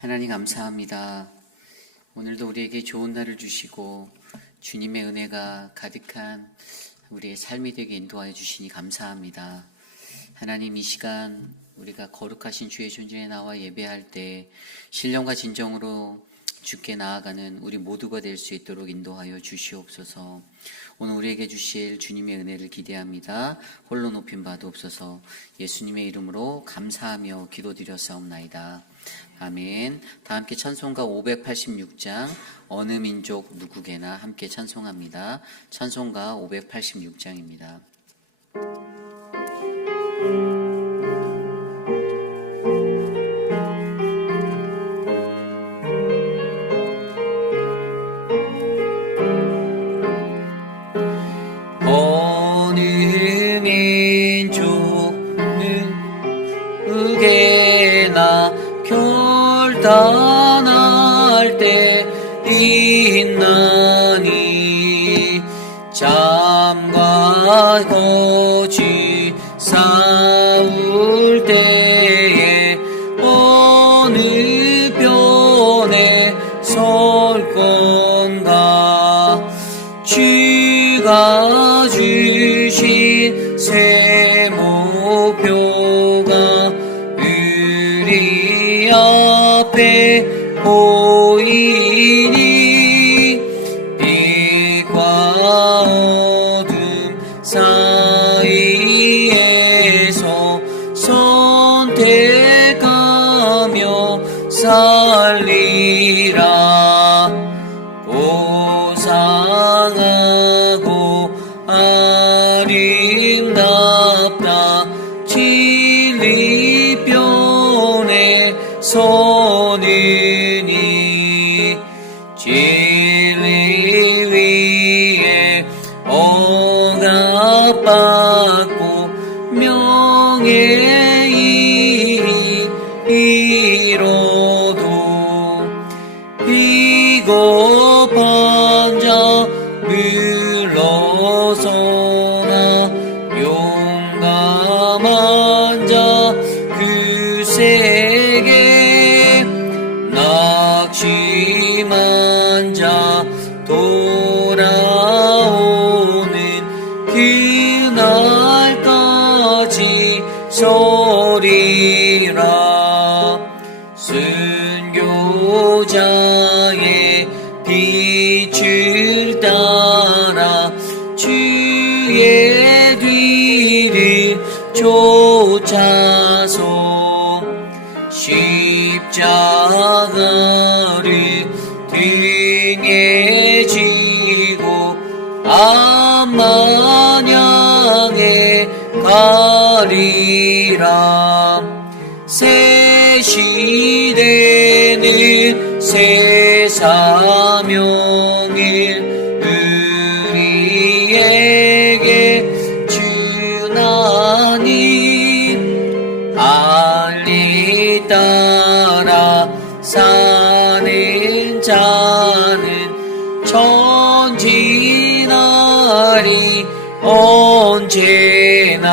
하나님 감사합니다. 오늘도 우리에게 좋은 날을 주시고 주님의 은혜가 가득한 우리의 삶이 되게 인도하여 주시니 감사합니다. 하나님, 이 시간 우리가 거룩하신 주의 존재에 나와 예배할 때 신령과 진정으로 주께 나아가는 우리 모두가 될 수 있도록 인도하여 주시옵소서. 오늘 우리에게 주실 주님의 은혜를 기대합니다. 홀로 높임 바도 없어서 예수님의 이름으로 감사하며 기도드렸사옵나이다. 아멘. 다 함께 찬송가 586장 어느 민족 누구게나 함께 찬송합니다. 찬송가 586장입니다. 어느 민족 누구게나 결단할 때 있나니 잠과 거지 싸울 때에 어느 편에 설 건가. 주가 주신 새 목표가 우리 앞에 보이니 빛과 어둠 사이에서 선택하며 살리라. 고상하고 아름답다 진리편에 서느니 진리 위에 억압받고 명예히 이뤄도 비겁한 자 물러서나 용감한 자 그 세계 낙심한 자 돌아오는 그날까지 서리라. 순교자의 빛을 따라 주의 뒤를 쫓아서 십자가를 등에 지고 앞만향에 가리라. 새 시대는 새 사명을 우리에게 주나니 알리 따라 사는 자는 천지나리 언제나.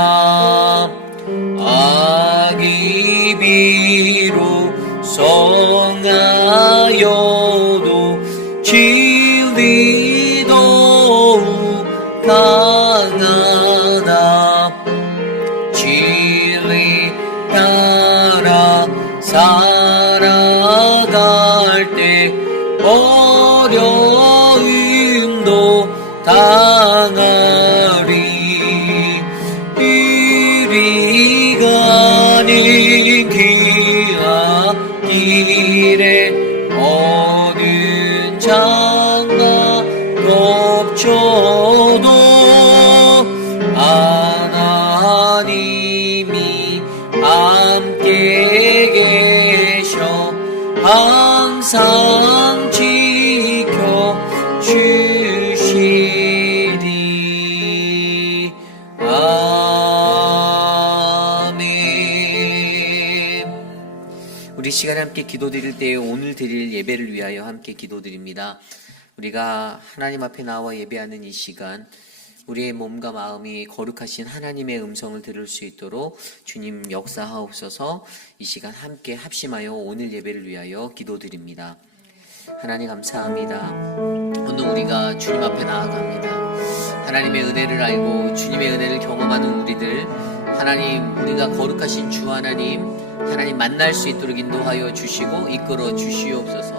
악이 비록 성하여도 진리 더욱 강하다. 진리 따라 살아갈 때 어려움도 당하리. 우리 가는 그 앞길에 어느 장가 덮쳐도 하나님이 함께 계셔 항상 지켜주시리. 우리 시간에 함께 기도드릴 때에 오늘 드릴 예배를 위하여 함께 기도드립니다. 우리가 하나님 앞에 나와 예배하는 이 시간, 우리의 몸과 마음이 거룩하신 하나님의 음성을 들을 수 있도록 주님 역사하옵소서. 이 시간 함께 합심하여 오늘 예배를 위하여 기도드립니다. 하나님 감사합니다. 오늘 우리가 주님 앞에 나아갑니다. 하나님의 은혜를 알고 주님의 은혜를 경험하는 우리들, 하나님 우리가 거룩하신 주 하나님 만날 수 있도록 인도하여 주시고 이끌어 주시옵소서.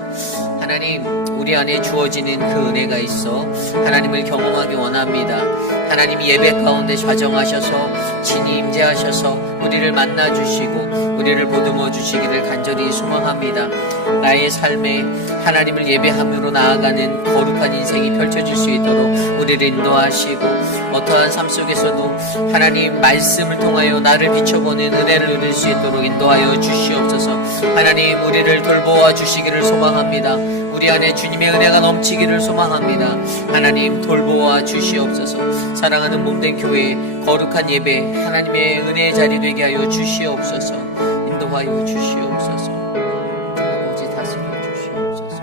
하나님 우리 안에 주어지는 그 은혜가 있어 하나님을 경험하기 원합니다. 하나님 예배 가운데 좌정하셔서 친히 임재하셔서 우리를 만나 주시고 우리를 보듬어 주시기를 간절히 소망합니다. 나의 삶에 하나님을 예배함으로 나아가는 거룩한 인생이 펼쳐질 수 있도록 우리를 인도하시고 어떠한 삶 속에서도 하나님 말씀을 통하여 나를 비춰보는 은혜를 누릴 수 있도록 인도하여 주시옵소서. 하나님 우리를 돌보아 주시기를 소망합니다. 우리 안에 주님의 은혜가 넘치기를 소망합니다. 하나님 돌보아 주시옵소서. 사랑하는 몸된 교회 거룩한 예배 하나님의 은혜의 자리 되게 하여 주시옵소서. 인도하여 주시옵소서. 아버지 다스려 주시옵소서.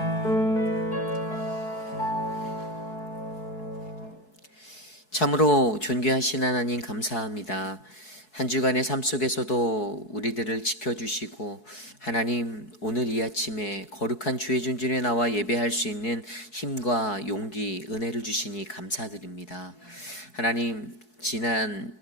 참으로 존귀하신 하나님 감사합니다. 한 주간의 삶 속에서도 우리들을 지켜주시고 하나님 오늘 이 아침에 거룩한 주의 존전에 나와 예배할 수 있는 힘과 용기, 은혜를 주시니 감사드립니다. 하나님 지난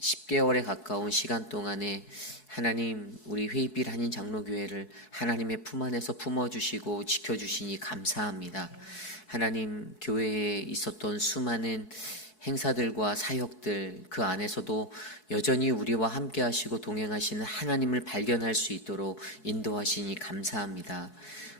10개월에 가까운 시간 동안에 하나님 우리 회의빌 한인 장로교회를 하나님의 품 안에서 품어주시고 지켜주시니 감사합니다. 하나님 교회에 있었던 수많은 행사들과 사역들 그 안에서도 여전히 우리와 함께 하시고 동행하시는 하나님을 발견할 수 있도록 인도하시니 감사합니다.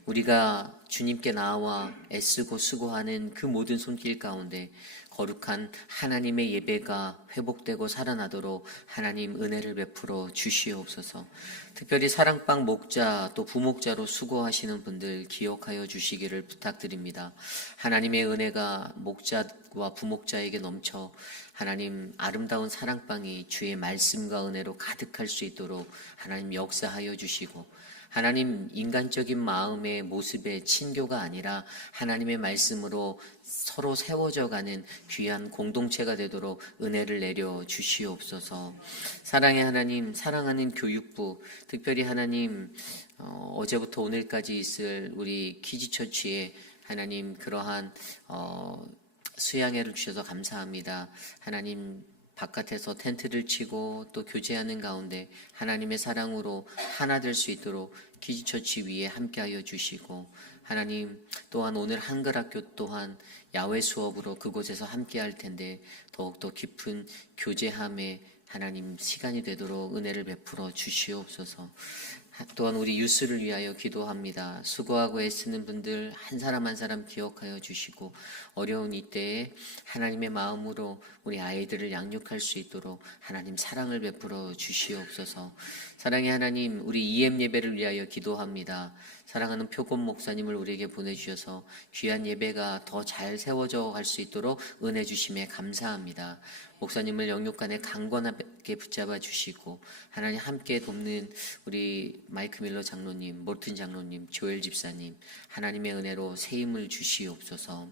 우리가 주님께 나와 애쓰고 수고하는 그 모든 손길 가운데 거룩한 하나님의 예배가 회복되고 살아나도록 하나님 은혜를 베풀어 주시옵소서. 특별히 사랑방 목자 또 부목자로 수고하시는 분들 기억하여 주시기를 부탁드립니다. 하나님의 은혜가 목자와 부목자에게 넘쳐 하나님 아름다운 사랑방이 주의 말씀과 은혜로 가득할 수 있도록 하나님 역사하여 주시고 하나님 인간적인 마음의 모습의 친교가 아니라 하나님의 말씀으로 서로 세워져가는 귀한 공동체가 되도록 은혜를 내려 주시옵소서. 사랑의 하나님, 사랑하는 교육부, 특별히 하나님 어제부터 오늘까지 있을 우리 키즈처치에 하나님 그러한 수양회를 주셔서 감사합니다. 하나님 바깥에서 텐트를 치고 또 교제하는 가운데 하나님의 사랑으로 하나 될 수 있도록 키즈처치 위에 함께하여 주시고 하나님 또한 오늘 한글학교 또한 야외 수업으로 그곳에서 함께할 텐데 더욱더 깊은 교제함에 하나님 시간이 되도록 은혜를 베풀어 주시옵소서. 또한 우리 유스를 위하여 기도합니다. 수고하고 애쓰는 분들 한 사람 한 사람 기억하여 주시고 어려운 이때에 하나님의 마음으로 우리 아이들을 양육할 수 있도록 하나님 사랑을 베풀어 주시옵소서. 사랑의 하나님 우리 EM 예배를 위하여 기도합니다. 사랑하는 표곤 목사님을 우리에게 보내주셔서 귀한 예배가 더 잘 세워져 갈 수 있도록 은혜 주심에 감사합니다. 목사님을 영육간에 강건하게 붙잡아 주시고 하나님 함께 돕는 우리 마이크 밀러 장로님, 몰튼 장로님, 조엘 집사님 하나님의 은혜로 새 힘을 주시옵소서.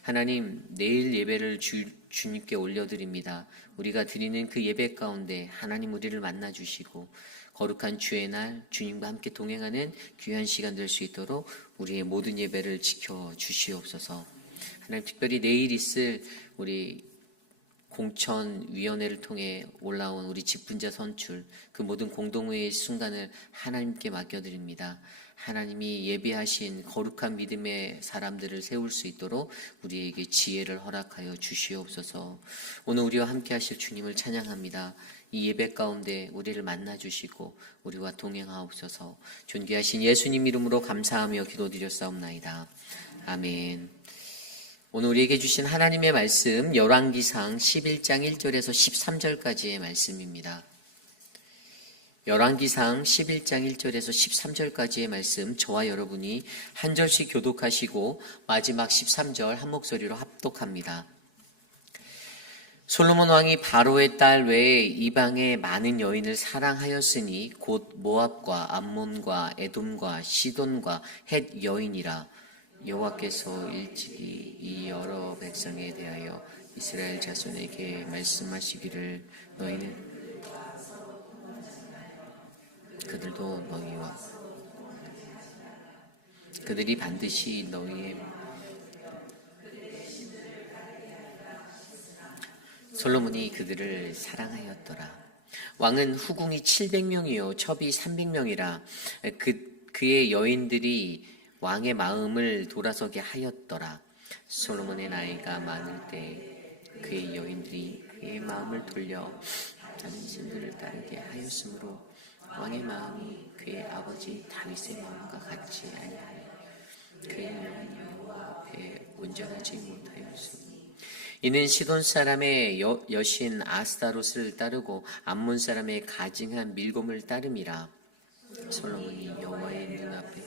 하나님 내일 예배를 주님께 올려드립니다. 우리가 드리는 그 예배 가운데 하나님 우리를 만나 주시고 거룩한 주의 날 주님과 함께 동행하는 귀한 시간 될 수 있도록 우리의 모든 예배를 지켜 주시옵소서. 하나님 특별히 내일 있을 우리 공천위원회를 통해 올라온 우리 직분자 선출 그 모든 공동회의 순간을 하나님께 맡겨드립니다. 하나님이 예비하신 거룩한 믿음의 사람들을 세울 수 있도록 우리에게 지혜를 허락하여 주시옵소서. 오늘 우리와 함께 하실 주님을 찬양합니다. 이 예배 가운데 우리를 만나 주시고 우리와 동행하옵소서. 존귀하신 예수님 이름으로 감사하며 기도드렸사옵나이다. 아멘. 오늘 우리에게 주신 하나님의 말씀 열왕기상 11장 1절에서 13절까지의 말씀입니다. 열왕기상 11장 1절에서 13절까지의 말씀 저와 여러분이 한 절씩 교독하시고 마지막 13절 한 목소리로 합독합니다. 솔로몬 왕이 바로의 딸 외에 이방의 많은 여인을 사랑하였으니 곧 모압과 암몬과 에돔과 시돈과 헷 여인이라. 여호와께서 일찍이 이 여러 백성에 대하여 이스라엘 자손에게 말씀하시기를 너희는 그들도 너희와 그들이 반드시 너희의 솔로몬이 그들을 사랑하였더라. 왕은 후궁이 700명이요 첩이 300명이라 그의 여인들이 왕의 마음을 돌아서게 하였더라. 솔로몬의 나이가 많을 때 그의 여인들이 그의 마음을 돌려 다른 신들을 따르게 하였으므로 왕의 마음이 그의 아버지 다윗의 마음과 같지 아니하여 그의 영혼이 여호와 앞에 온전하지 못하였으니 이는 시돈 사람의 여신 아스타롯을 따르고 암몬 사람의 가증한 밀곰을 따름이라. 솔로몬이 여호와의 눈앞에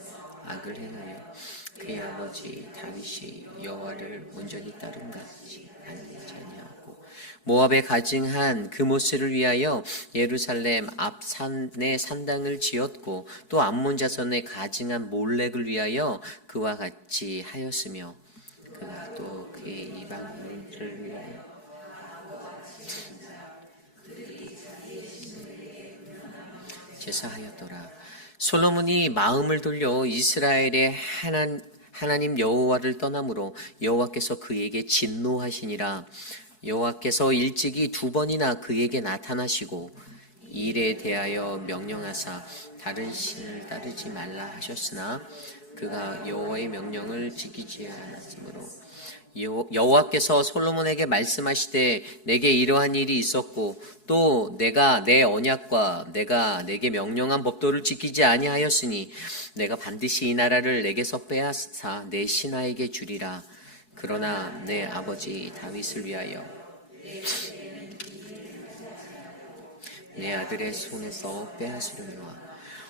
악을 행하여 그의 아버지 다윗이 여호와를 온전히 따른 같이 아니하지 아니하고 모압에 가증한 그모스를 위하여 예루살렘 앞 산에 산당을 지었고 또 암몬 자손의 가증한 몰렉을 위하여 그와 같이 하였으며 그가 또 그의 이방인들을 위하여 제사하였더라. 솔로몬이 마음을 돌려 이스라엘의 하나님 여호와를 떠남으로 여호와께서 그에게 진노하시니라. 여호와께서 일찍이 2번이나 그에게 나타나시고 일에 대하여 명령하사 다른 신을 따르지 말라 하셨으나 그가 여호와의 명령을 지키지 않았으므로 여호와께서 솔로몬에게 말씀하시되 내게 이러한 일이 있었고 또 내가 내 언약과 내가 내게 명령한 법도를 지키지 아니하였으니 내가 반드시 이 나라를 내게서 빼앗아 내 신하에게 주리라. 그러나 내 아버지 다윗을 위하여 내 아들의 손에서 빼앗으려니와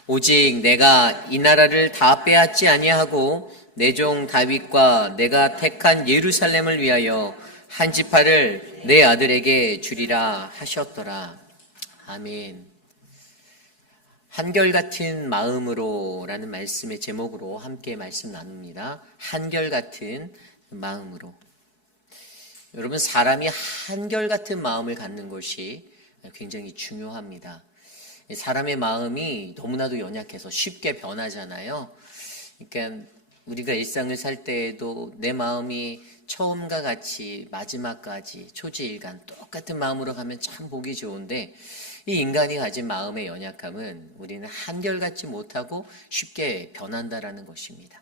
오직 내가 이 나라를 다 빼앗지 아니하고 내 종 다윗과 내가 택한 예루살렘을 위하여 한 지파를 내 아들에게 주리라 하셨더라. 아멘. 한결같은 마음으로 라는 말씀의 제목으로 함께 말씀 나눕니다. 한결같은 마음으로. 여러분, 사람이 한결같은 마음을 갖는 것이 굉장히 중요합니다. 사람의 마음이 너무나도 연약해서 쉽게 변하잖아요. 그러니까 우리가 일상을 살 때에도 내 마음이 처음과 같이 마지막까지 초지일간 똑같은 마음으로 가면 참 보기 좋은데 이 인간이 가진 마음의 연약함은 우리는 한결같지 못하고 쉽게 변한다라는 것입니다.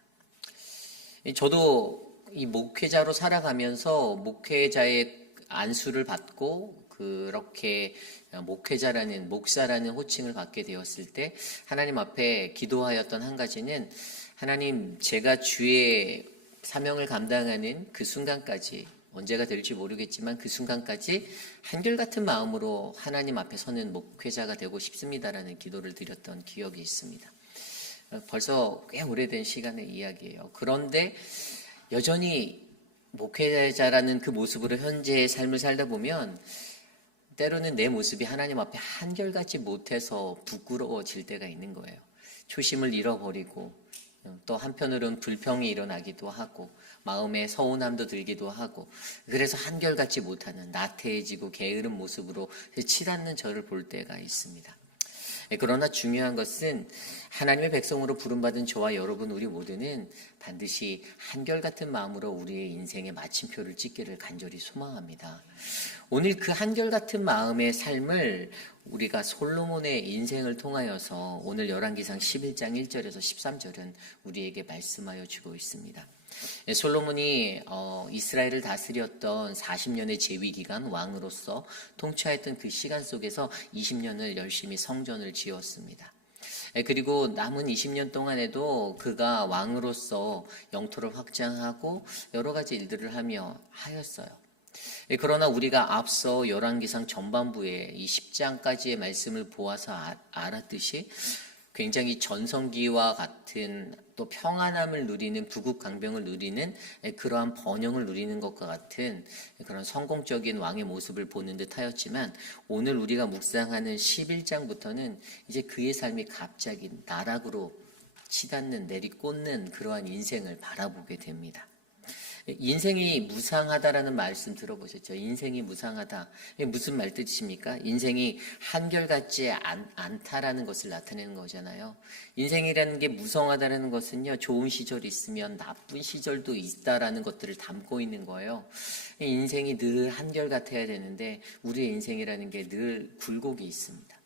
저도 이 목회자로 살아가면서 목회자의 안수를 받고 그렇게 목회자라는 목사라는 호칭을 받게 되었을 때 하나님 앞에 기도하였던 한 가지는 하나님, 제가 주의 사명을 감당하는 그 순간까지 언제가 될지 모르겠지만 그 순간까지 한결같은 마음으로 하나님 앞에 서는 목회자가 되고 싶습니다라는 기도를 드렸던 기억이 있습니다. 벌써 꽤 오래된 시간의 이야기예요. 그런데 여전히 목회자라는 그 모습으로 현재의 삶을 살다 보면 때로는 내 모습이 하나님 앞에 한결같지 못해서 부끄러워질 때가 있는 거예요. 초심을 잃어버리고 또 한편으로는 불평이 일어나기도 하고 마음에 서운함도 들기도 하고 그래서 한결같지 못하는 나태해지고 게으른 모습으로 치닫는 저를 볼 때가 있습니다. 그러나 중요한 것은 하나님의 백성으로 부름받은 저와 여러분 우리 모두는 반드시 한결같은 마음으로 우리의 인생의 마침표를 찍기를 간절히 소망합니다. 오늘 그 한결같은 마음의 삶을 우리가 솔로몬의 인생을 통하여서 오늘 열왕기상 11장 1절에서 13절은 우리에게 말씀하여 주고 있습니다. 솔로몬이 이스라엘을 다스렸던 40년의 재위기간 왕으로서 통치했던 그 시간 속에서 20년을 열심히 성전을 지었습니다. 그리고 남은 20년 동안에도 그가 왕으로서 영토를 확장하고 여러 가지 일들을 하였어요. 그러나 우리가 앞서 열왕기상 전반부에 이 10장까지의 말씀을 보아서 알았듯이 굉장히 전성기와 같은 또 평안함을 누리는 부국강병을 누리는 그러한 번영을 누리는 것과 같은 그런 성공적인 왕의 모습을 보는 듯 하였지만 오늘 우리가 묵상하는 11장부터는 이제 그의 삶이 갑자기 나락으로 치닫는 내리꽂는 그러한 인생을 바라보게 됩니다. 인생이 무상하다라는 말씀 들어보셨죠? 인생이 무상하다. 이게 무슨 말 뜻이십니까? 인생이 한결같지 않다라는 것을 나타내는 거잖아요. 인생이라는 게 무성하다라는 것은요, 좋은 시절이 있으면 나쁜 시절도 있다라는 것들을 담고 있는 거예요. 인생이 늘 한결같아야 되는데 우리의 인생이라는 게 늘 굴곡이 있습니다.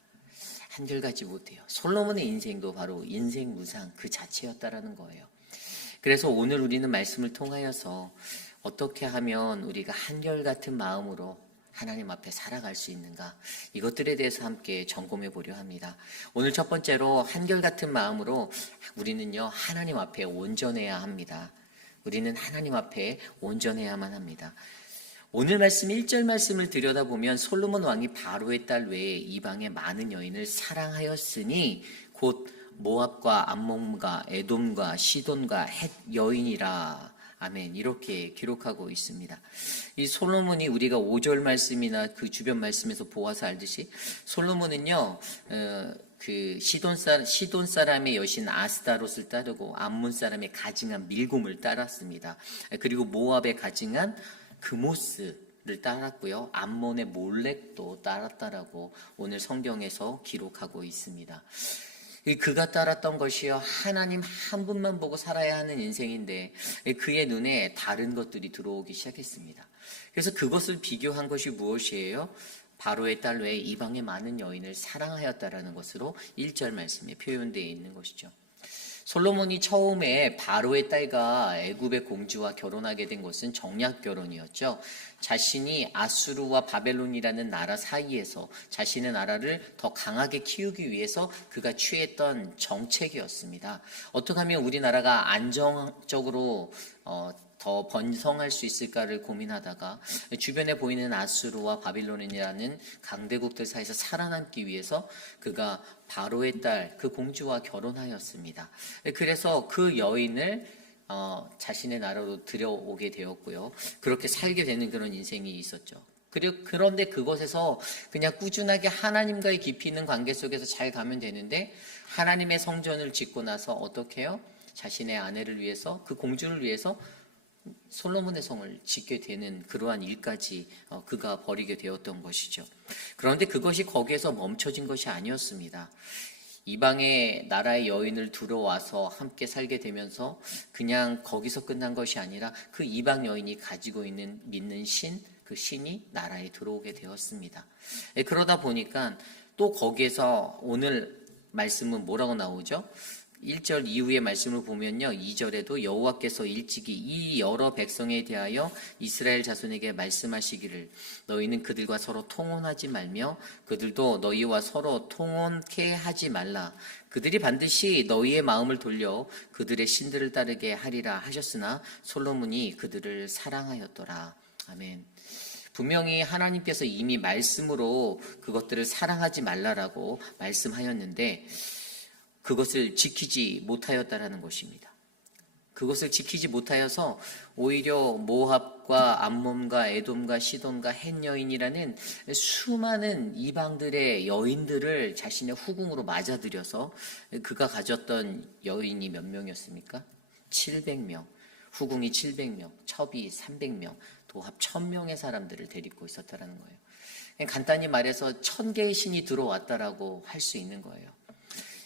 한결같지 못해요. 솔로몬의 인생도 바로 인생 무상 그 자체였다라는 거예요. 그래서 오늘 우리는 말씀을 통하여서 어떻게 하면 우리가 한결같은 마음으로 하나님 앞에 살아갈 수 있는가, 이것들에 대해서 함께 점검해 보려 합니다. 오늘 첫 번째로 한결같은 마음으로 우리는요, 하나님 앞에 온전해야 합니다. 우리는 하나님 앞에 온전해야만 합니다. 오늘 말씀 1절 말씀을 들여다보면 솔로몬 왕이 바로의 딸 외에 이방의 많은 여인을 사랑하였으니 곧 모압과 암몬과 에돔과 시돈과 헷 여인이라. 아멘. 이렇게 기록하고 있습니다. 이 솔로몬이 우리가 5절 말씀이나 그 주변 말씀에서 보아서 알듯이 솔로몬은요, 그 시돈 사람의 여신 아스타롯을 따르고 암몬 사람의 가증한 밀곰을 따랐습니다. 그리고 모압의 가증한 그모스를 따랐고요. 암몬의 몰렉도 따랐다라고 오늘 성경에서 기록하고 있습니다. 그가 따랐던 것이요, 하나님 한 분만 보고 살아야 하는 인생인데 그의 눈에 다른 것들이 들어오기 시작했습니다. 그래서 그것을 비교한 것이 무엇이에요? 바로의 딸 외에 이방의 많은 여인을 사랑하였다라는 것으로 1절 말씀에 표현되어 있는 것이죠. 솔로몬이 처음에 바로의 딸과 애굽의 공주와 결혼하게 된 것은 정략 결혼이었죠. 자신이 아수르와 바벨론이라는 나라 사이에서 자신의 나라를 더 강하게 키우기 위해서 그가 취했던 정책이었습니다. 어떻게 하면 우리나라가 안정적으로 더 번성할 수 있을까를 고민하다가 주변에 보이는 아수르와 바빌론이라는 강대국들 사이에서 살아남기 위해서 그가 바로의 딸 그 공주와 결혼하였습니다. 그래서 그 여인을 자신의 나라로 들여오게 되었고요. 그렇게 살게 되는 그런 인생이 있었죠. 그런데 그것에서 그냥 꾸준하게 하나님과의 깊이 있는 관계 속에서 잘 가면 되는데, 하나님의 성전을 짓고 나서 어떻게 해요? 자신의 아내를 위해서, 그 공주를 위해서 솔로몬의 성을 짓게 되는 그러한 일까지 그가 벌이게 되었던 것이죠. 그런데 그것이 거기에서 멈춰진 것이 아니었습니다. 이방의 나라의 여인을 들어와서 함께 살게 되면서 그냥 거기서 끝난 것이 아니라 그 이방 여인이 가지고 있는 믿는 신, 그 신이 나라에 들어오게 되었습니다. 그러다 보니까 또 거기에서 오늘 말씀은 뭐라고 나오죠? 1절 이후의 말씀을 보면요, 2절에도 여호와께서 일찍이 이 여러 백성에 대하여 이스라엘 자손에게 말씀하시기를 너희는 그들과 서로 통혼하지 말며 그들도 너희와 서로 통혼케 하지 말라. 그들이 반드시 너희의 마음을 돌려 그들의 신들을 따르게 하리라 하셨으나 솔로몬이 그들을 사랑하였더라. 아멘. 분명히 하나님께서 이미 말씀으로 그것들을 사랑하지 말라라고 말씀하였는데 그것을 지키지 못하였다라는 것입니다. 그것을 지키지 못하여서 오히려 모압과 암몬과 에돔과 시돈과 헷 여인이라는 수많은 이방들의 여인들을 자신의 후궁으로 맞아들여서 그가 가졌던 여인이 몇 명이었습니까? 700명. 후궁이 700명, 첩이 300명, 도합 1000명의 사람들을 데리고 있었다라는 거예요. 간단히 말해서 1000개의 신이 들어왔다라고 할 수 있는 거예요.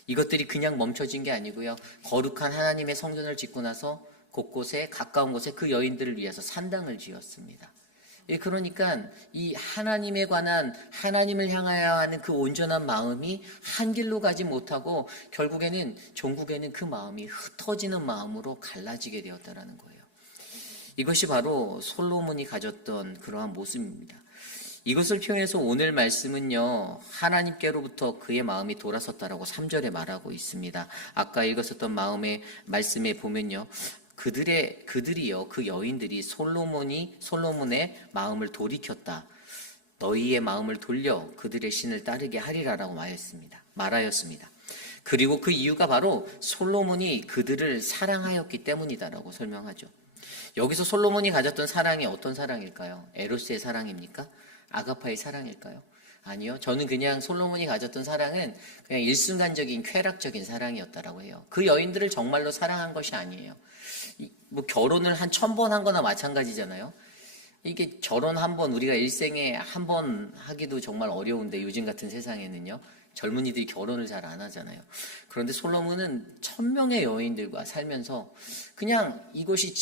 이것들이 그냥 멈춰진 게 아니고요. 거룩한 하나님의 성전을 짓고 나서 곳곳에 가까운 곳에 그 여인들을 위해서 산당을 지었습니다. 그러니까 이 하나님에 관한 하나님을 향하여 하는 그 온전한 마음이 한 길로 가지 못하고 결국에는 종국에는 그 마음이 흩어지는 마음으로 갈라지게 되었다라는 거예요. 이것이 바로 솔로몬이 가졌던 그러한 모습입니다. 이것을 표현해서 오늘 말씀은요, 하나님께로부터 그의 마음이 돌아섰다라고 3절에 말하고 있습니다. 아까 읽었었던 마음의 말씀에 보면요, 그들이요, 그 여인들이 솔로몬의 마음을 돌이켰다. 너희의 마음을 돌려 그들의 신을 따르게 하리라라고 말하였습니다. 그리고 그 이유가 바로 솔로몬이 그들을 사랑하였기 때문이다라고 설명하죠. 여기서 솔로몬이 가졌던 사랑이 어떤 사랑일까요? 에로스의 사랑입니까? 아가파의 사랑일까요? 아니요. 저는 그냥 솔로몬이 가졌던 사랑은 그냥 일순간적인 쾌락적인 사랑이었다라고 해요. 그 여인들을 정말로 사랑한 것이 아니에요. 뭐 결혼을 한 1000번 한 거나 마찬가지잖아요. 이게 결혼 한 번, 우리가 일생에 한 번 하기도 정말 어려운데 요즘 같은 세상에는요. 젊은이들이 결혼을 잘 안 하잖아요. 그런데 솔로몬은 1000명의 여인들과 살면서 그냥 이것이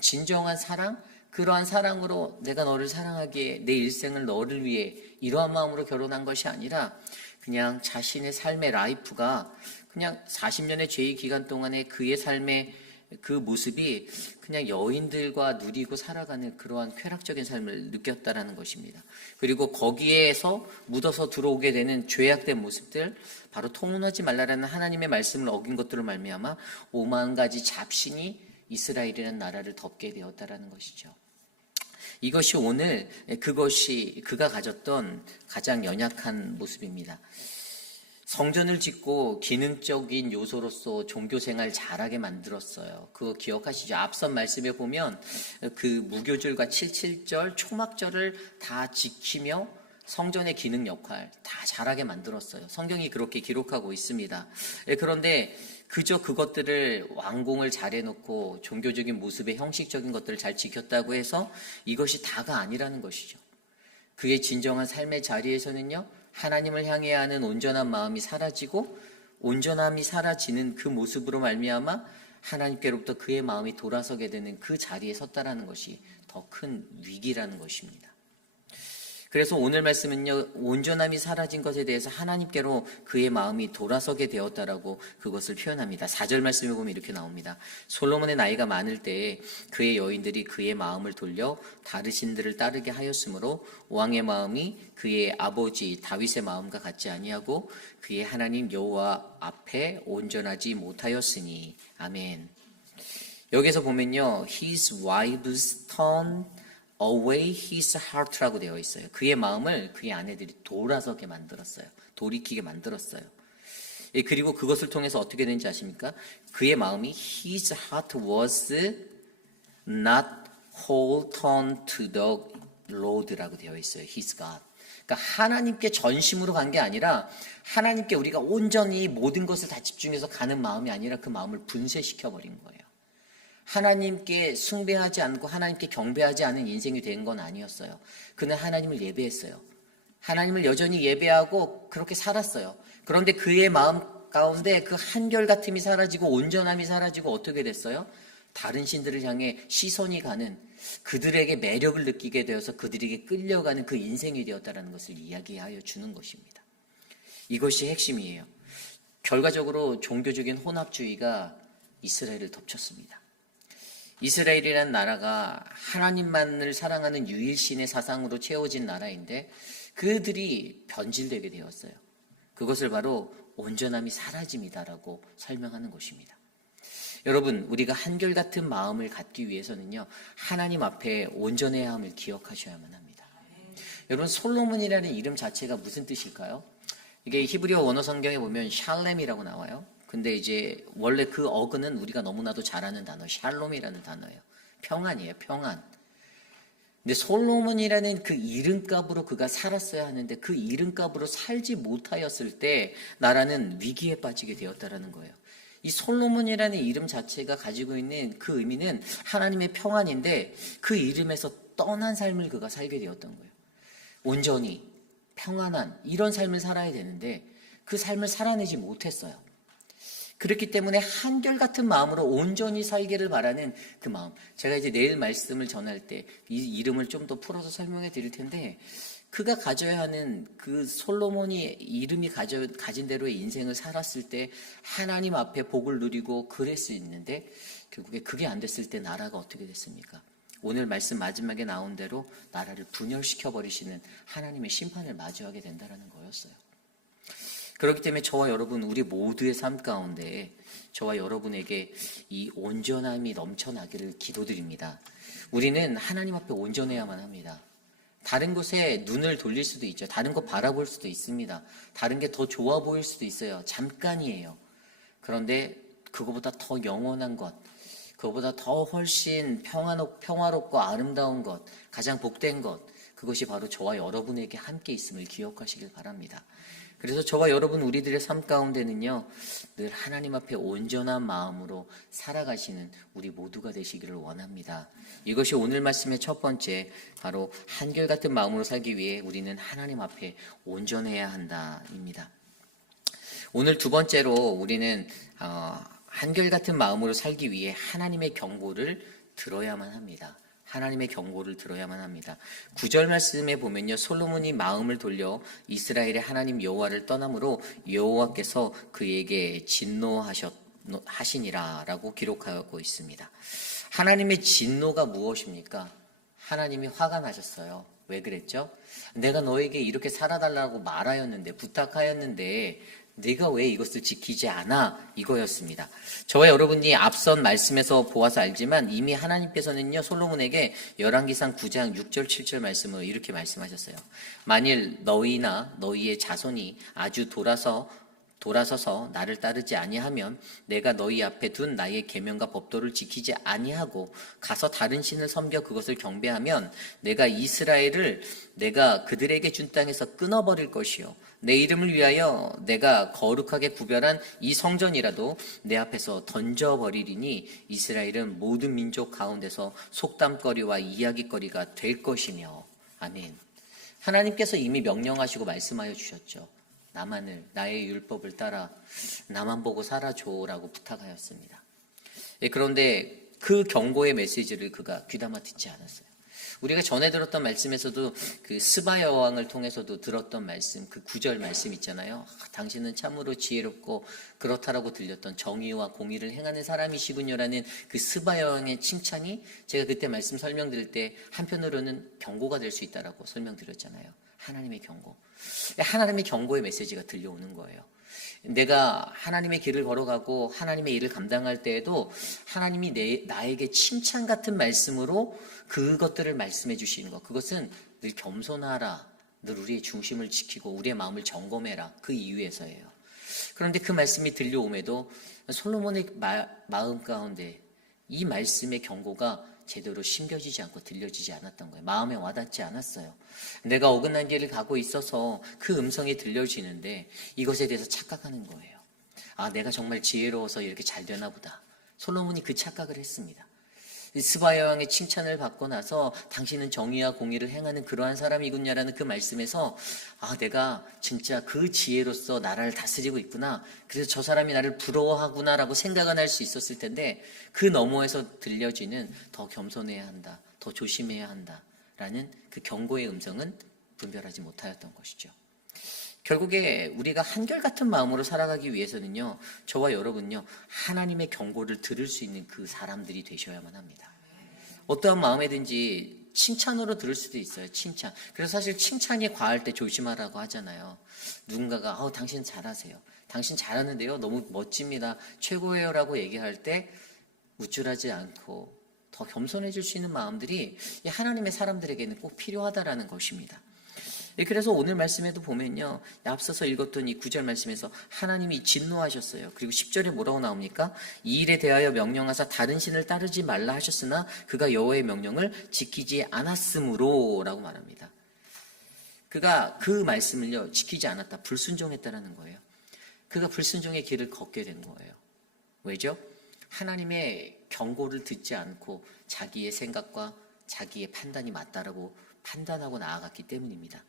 진정한 사랑? 그러한 사랑으로 내가 너를 사랑하기에 내 일생을 너를 위해 이러한 마음으로 결혼한 것이 아니라 그냥 자신의 삶의 라이프가 그냥 40년의 죄의 기간 동안에 그의 삶의 그 모습이 그냥 여인들과 누리고 살아가는 그러한 쾌락적인 삶을 느꼈다라는 것입니다. 그리고 거기에서 묻어서 들어오게 되는 죄악된 모습들, 바로 통혼하지 말라라는 하나님의 말씀을 어긴 것들을 말미암아 5만 가지 잡신이 이스라엘이라는 나라를 덮게 되었다라는 것이죠. 이것이 오늘 그것이 그가 가졌던 가장 연약한 모습입니다. 성전을 짓고 기능적인 요소로서 종교생활 잘하게 만들었어요. 그거 기억하시죠? 앞선 말씀에 보면 그 무교절과 77절, 초막절을 다 지키며 성전의 기능 역할 다 잘하게 만들었어요. 성경이 그렇게 기록하고 있습니다. 그런데 그저 그것들을 완공을 잘 해놓고 종교적인 모습의 형식적인 것들을 잘 지켰다고 해서 이것이 다가 아니라는 것이죠. 그의 진정한 삶의 자리에서는요, 하나님을 향해야 하는 온전한 마음이 사라지고 온전함이 사라지는 그 모습으로 말미암아 하나님께로부터 그의 마음이 돌아서게 되는 그 자리에 섰다라는 것이 더 큰 위기라는 것입니다. 그래서 오늘 말씀은요, 온전함이 사라진 것에 대해서 하나님께로 그의 마음이 돌아서게 되었다라고 그것을 표현합니다. 4절 말씀에 보면 이렇게 나옵니다. 솔로몬의 나이가 많을 때에 그의 여인들이 그의 마음을 돌려 다른 신들을 따르게 하였으므로 왕의 마음이 그의 아버지 다윗의 마음과 같지 아니하고 그의 하나님 여호와 앞에 온전하지 못하였으니. 아멘. 여기서 보면요, his wives turned away his heart라고 되어 있어요. 그의 마음을 그의 아내들이 돌아서게 만들었어요. 돌이키게 만들었어요. 그리고 그것을 통해서 어떻게 되는지 아십니까? 그의 마음이 his heart was not whole turned to the Lord라고 되어 있어요. his God. 그러니까 하나님께 전심으로 간 게 아니라 하나님께 우리가 온전히 모든 것을 다 집중해서 가는 마음이 아니라 그 마음을 분쇄시켜 버린 거예요. 하나님께 숭배하지 않고 하나님께 경배하지 않은 인생이 된 건 아니었어요. 그는 하나님을 예배했어요. 하나님을 여전히 예배하고 그렇게 살았어요. 그런데 그의 마음 가운데 그 한결같음이 사라지고 온전함이 사라지고 어떻게 됐어요? 다른 신들을 향해 시선이 가는, 그들에게 매력을 느끼게 되어서 그들에게 끌려가는 그 인생이 되었다는 것을 이야기하여 주는 것입니다. 이것이 핵심이에요. 결과적으로 종교적인 혼합주의가 이스라엘을 덮쳤습니다. 이스라엘이라는 나라가 하나님만을 사랑하는 유일신의 사상으로 채워진 나라인데 그들이 변질되게 되었어요. 그것을 바로 온전함이 사라짐이다라고 설명하는 것입니다. 여러분, 우리가 한결같은 마음을 갖기 위해서는요, 하나님 앞에 온전해야 함을 기억하셔야만 합니다. 여러분, 솔로몬이라는 이름 자체가 무슨 뜻일까요? 이게 히브리어 원어 성경에 보면 샬렘이라고 나와요. 근데 이제 원래 그 어근은 우리가 너무나도 잘 아는 단어, 샬롬이라는 단어예요. 평안이에요, 평안. 근데 솔로몬이라는 그 이름값으로 그가 살았어야 하는데 그 이름값으로 살지 못하였을 때 나라는 위기에 빠지게 되었다라는 거예요. 이 솔로몬이라는 이름 자체가 가지고 있는 그 의미는 하나님의 평안인데 그 이름에서 떠난 삶을 그가 살게 되었던 거예요. 온전히 평안한 이런 삶을 살아야 되는데 그 삶을 살아내지 못했어요. 그렇기 때문에 한결같은 마음으로 온전히 살기를 바라는 그 마음. 제가 이제 내일 말씀을 전할 때 이 이름을 좀 더 풀어서 설명해 드릴 텐데 그가 가져야 하는 그 솔로몬이 이름이 가진 대로의 인생을 살았을 때 하나님 앞에 복을 누리고 그럴 수 있는데 결국에 그게 안 됐을 때 나라가 어떻게 됐습니까? 오늘 말씀 마지막에 나온 대로 나라를 분열시켜 버리시는 하나님의 심판을 마주하게 된다는 거였어요. 그렇기 때문에 저와 여러분, 우리 모두의 삶 가운데 저와 여러분에게 이 온전함이 넘쳐나기를 기도드립니다. 우리는 하나님 앞에 온전해야만 합니다. 다른 곳에 눈을 돌릴 수도 있죠. 다른 것 바라볼 수도 있습니다. 다른 게 더 좋아 보일 수도 있어요. 잠깐이에요. 그런데 그거보다 더 영원한 것, 그거보다 더 훨씬 평화롭고 아름다운 것, 가장 복된 것, 그것이 바로 저와 여러분에게 함께 있음을 기억하시길 바랍니다. 그래서 저와 여러분 우리들의 삶 가운데는요, 늘 하나님 앞에 온전한 마음으로 살아가시는 우리 모두가 되시기를 원합니다. 이것이 오늘 말씀의 첫 번째, 바로 한결같은 마음으로 살기 위해 우리는 하나님 앞에 온전해야 한다입니다. 오늘 두 번째로 우리는 한결같은 마음으로 살기 위해 하나님의 경고를 들어야만 합니다. 하나님의 경고를 들어야만 합니다. 9절 말씀에 보면요, 솔로몬이 마음을 돌려 이스라엘의 하나님 여호와를 떠남으로 여호와께서 그에게 진노하시니라 라고 기록하고 있습니다. 하나님의 진노가 무엇입니까? 하나님이 화가 나셨어요. 왜 그랬죠? 내가 너에게 이렇게 살아달라고 말하였는데, 부탁하였는데 네가 왜 이것을 지키지 않아? 이거였습니다. 저와 여러분이 앞선 말씀에서 보아서 알지만 이미 하나님께서는요, 솔로몬에게 열왕기상 9장 6절 7절 말씀을 이렇게 말씀하셨어요. 만일 너희나 너희의 자손이 아주 돌아서서 나를 따르지 아니하면 내가 너희 앞에 둔 나의 계명과 법도를 지키지 아니하고 가서 다른 신을 섬겨 그것을 경배하면 내가 이스라엘을 내가 그들에게 준 땅에서 끊어버릴 것이요 내 이름을 위하여 내가 거룩하게 구별한 이 성전이라도 내 앞에서 던져버리리니 이스라엘은 모든 민족 가운데서 속담거리와 이야기거리가 될 것이며. 아멘. 하나님께서 이미 명령하시고 말씀하여 주셨죠. 나의 율법을 따라 나만 보고 살아줘라고 부탁하였습니다. 그런데 그 경고의 메시지를 그가 귀담아 듣지 않았어요. 우리가 전에 들었던 말씀에서도 그 스바 여왕을 통해서도 들었던 말씀, 그 9절 말씀 있잖아요. 당신은 참으로 지혜롭고 그렇다라고 들렸던 정의와 공의를 행하는 사람이시군요라는 그 스바 여왕의 칭찬이 제가 그때 말씀 설명드릴 때 한편으로는 경고가 될 수 있다라고 설명드렸잖아요. 하나님의 경고. 하나님의 경고의 메시지가 들려오는 거예요. 내가 하나님의 길을 걸어가고 하나님의 일을 감당할 때에도 하나님이 나에게 칭찬 같은 말씀으로 그것들을 말씀해 주시는 것, 그것은 늘 겸손하라, 늘 우리의 중심을 지키고 우리의 마음을 점검해라, 그 이유에서예요. 그런데 그 말씀이 들려옴에도 솔로몬의 마음 가운데 이 말씀의 경고가 제대로 심겨지지 않고 들려지지 않았던 거예요. 마음에 와닿지 않았어요. 내가 어긋난 길을 가고 있어서 그 음성이 들려지는데 이것에 대해서 착각하는 거예요. 내가 정말 지혜로워서 이렇게 잘 되나 보다. 솔로몬이 그 착각을 했습니다. 스바 여왕의 칭찬을 받고 나서 당신은 정의와 공의를 행하는 그러한 사람이군요라는 그 말씀에서 내가 진짜 그 지혜로서 나라를 다스리고 있구나, 그래서 저 사람이 나를 부러워하구나라고 생각은 할 수 있었을 텐데 그 너머에서 들려지는 더 겸손해야 한다, 더 조심해야 한다라는 그 경고의 음성은 분별하지 못하였던 것이죠. 결국에 우리가 한결같은 마음으로 살아가기 위해서는요, 저와 여러분요, 하나님의 경고를 들을 수 있는 그 사람들이 되셔야만 합니다. 어떠한 마음에든지 칭찬으로 들을 수도 있어요. 칭찬. 그래서 사실 칭찬이 과할 때 조심하라고 하잖아요. 누군가가 당신 잘하세요, 당신 잘하는데요, 너무 멋집니다, 최고예요 라고 얘기할 때 우쭐하지 않고 더 겸손해질 수 있는 마음들이 하나님의 사람들에게는 꼭 필요하다라는 것입니다. 그래서 오늘 말씀에도 보면요, 앞서서 읽었던 이 9절 말씀에서 하나님이 진노하셨어요. 그리고 10절에 뭐라고 나옵니까? 이 일에 대하여 명령하사 다른 신을 따르지 말라 하셨으나 그가 여호와의 명령을 지키지 않았으므로 라고 말합니다. 그가 그 말씀을요, 지키지 않았다, 불순종했다라는 거예요. 그가 불순종의 길을 걷게 된 거예요. 왜죠? 하나님의 경고를 듣지 않고 자기의 생각과 자기의 판단이 맞다라고 판단하고 나아갔기 때문입니다.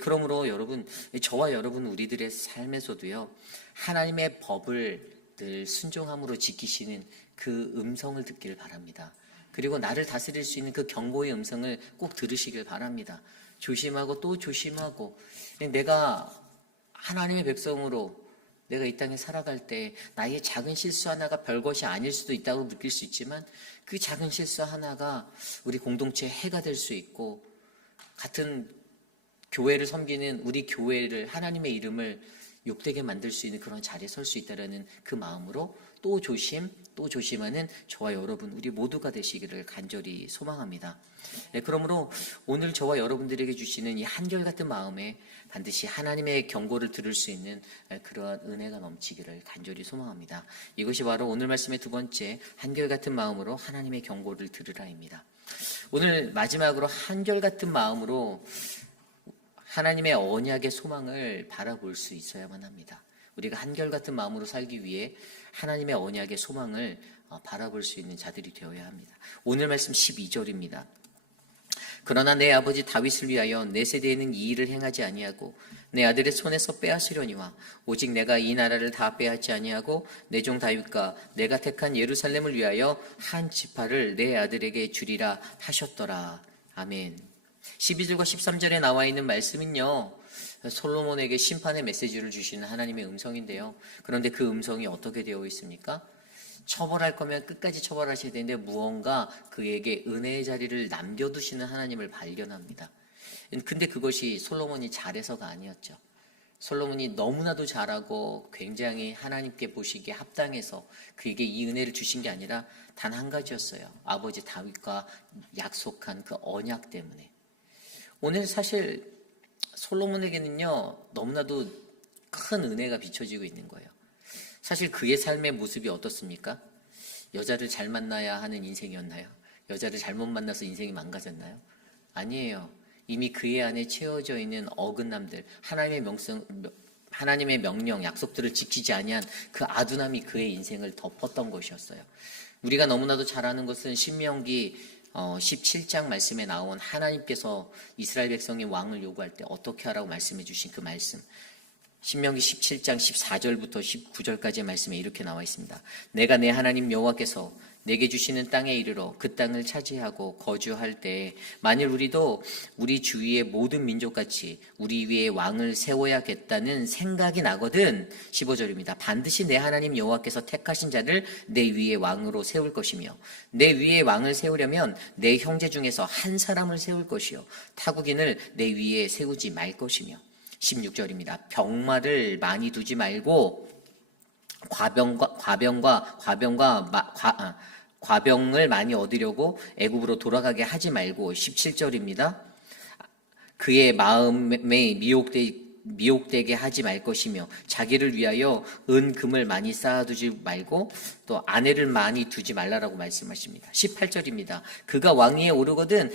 그러므로 여러분, 저와 여러분 우리들의 삶에서도요, 하나님의 법을 늘 순종함으로 지키시는 그 음성을 듣기를 바랍니다. 그리고 나를 다스릴 수 있는 그 경고의 음성을 꼭 들으시길 바랍니다. 조심하고 또 조심하고, 내가 하나님의 백성으로 내가 이 땅에 살아갈 때 나의 작은 실수 하나가 별것이 아닐 수도 있다고 느낄 수 있지만 그 작은 실수 하나가 우리 공동체의 해가 될 수 있고, 같은 교회를 섬기는 우리 교회를, 하나님의 이름을 욕되게 만들 수 있는 그런 자리에 설 수 있다는 그 마음으로 또 조심하는 저와 여러분 우리 모두가 되시기를 간절히 소망합니다. 그러므로 오늘 저와 여러분들에게 주시는 이 한결같은 마음에 반드시 하나님의 경고를 들을 수 있는 그러한 은혜가 넘치기를 간절히 소망합니다. 이것이 바로 오늘 말씀의 두 번째, 한결같은 마음으로 하나님의 경고를 들으라입니다. 오늘 마지막으로 한결같은 마음으로 하나님의 언약의 소망을 바라볼 수 있어야만 합니다. 우리가 한결같은 마음으로 살기 위해 하나님의 언약의 소망을 바라볼 수 있는 자들이 되어야 합니다. 오늘 말씀 12절입니다. 그러나 내 아버지 다윗을 위하여 내 세대에는 이 일을 행하지 아니하고 내 아들의 손에서 빼앗으려니와 오직 내가 이 나라를 다 빼앗지 아니하고 내 종 다윗과 내가 택한 예루살렘을 위하여 한 지파를 내 아들에게 주리라 하셨더라. 아멘. 12절과 13절에 나와 있는 말씀은요, 솔로몬에게 심판의 메시지를 주시는 하나님의 음성인데요. 그런데 그 음성이 어떻게 되어 있습니까? 처벌할 거면 끝까지 처벌하셔야 되는데 무언가 그에게 은혜의 자리를 남겨두시는 하나님을 발견합니다. 근데 그것이 솔로몬이 잘해서가 아니었죠. 솔로몬이 너무나도 잘하고 굉장히 하나님께 보시기에 합당해서 그에게 이 은혜를 주신 게 아니라 단 한 가지였어요. 아버지 다윗과 약속한 그 언약 때문에. 오늘 사실 솔로몬에게는요, 너무나도 큰 은혜가 비춰지고 있는 거예요. 사실 그의 삶의 모습이 어떻습니까? 여자를 잘 만나야 하는 인생이었나요? 여자를 잘못 만나서 인생이 망가졌나요? 아니에요. 이미 그의 안에 채워져 있는 어긋남들, 하나님의 명령, 약속들을 지키지 아니한 그 아둔함이 그의 인생을 덮었던 것이었어요. 우리가 너무나도 잘 아는 것은 신명기 17장 말씀에 나온 하나님께서 이스라엘 백성이 왕을 요구할 때 어떻게 하라고 말씀해 주신 그 말씀. 신명기 17장 14절부터 19절까지의 말씀에 이렇게 나와 있습니다. 내가 내 하나님 여호와께서 내게 주시는 땅에 이르러 그 땅을 차지하고 거주할 때 만일 우리도 우리 주위의 모든 민족같이 우리 위에 왕을 세워야겠다는 생각이 나거든. 15절입니다. 반드시 내 하나님 여호와께서 택하신 자를 내 위에 왕으로 세울 것이며 내 위에 왕을 세우려면 내 형제 중에서 한 사람을 세울 것이요 타국인을 내 위에 세우지 말 것이며 16절입니다. 병마를 많이 두지 말고 과병을 많이 얻으려고 애굽으로 돌아가게 하지 말고 17절입니다. 그의 마음에 미혹되게 하지 말 것이며 자기를 위하여 은금을 많이 쌓아두지 말고 또 아내를 많이 두지 말라라고 말씀하십니다. 18절입니다. 그가 왕위에 오르거든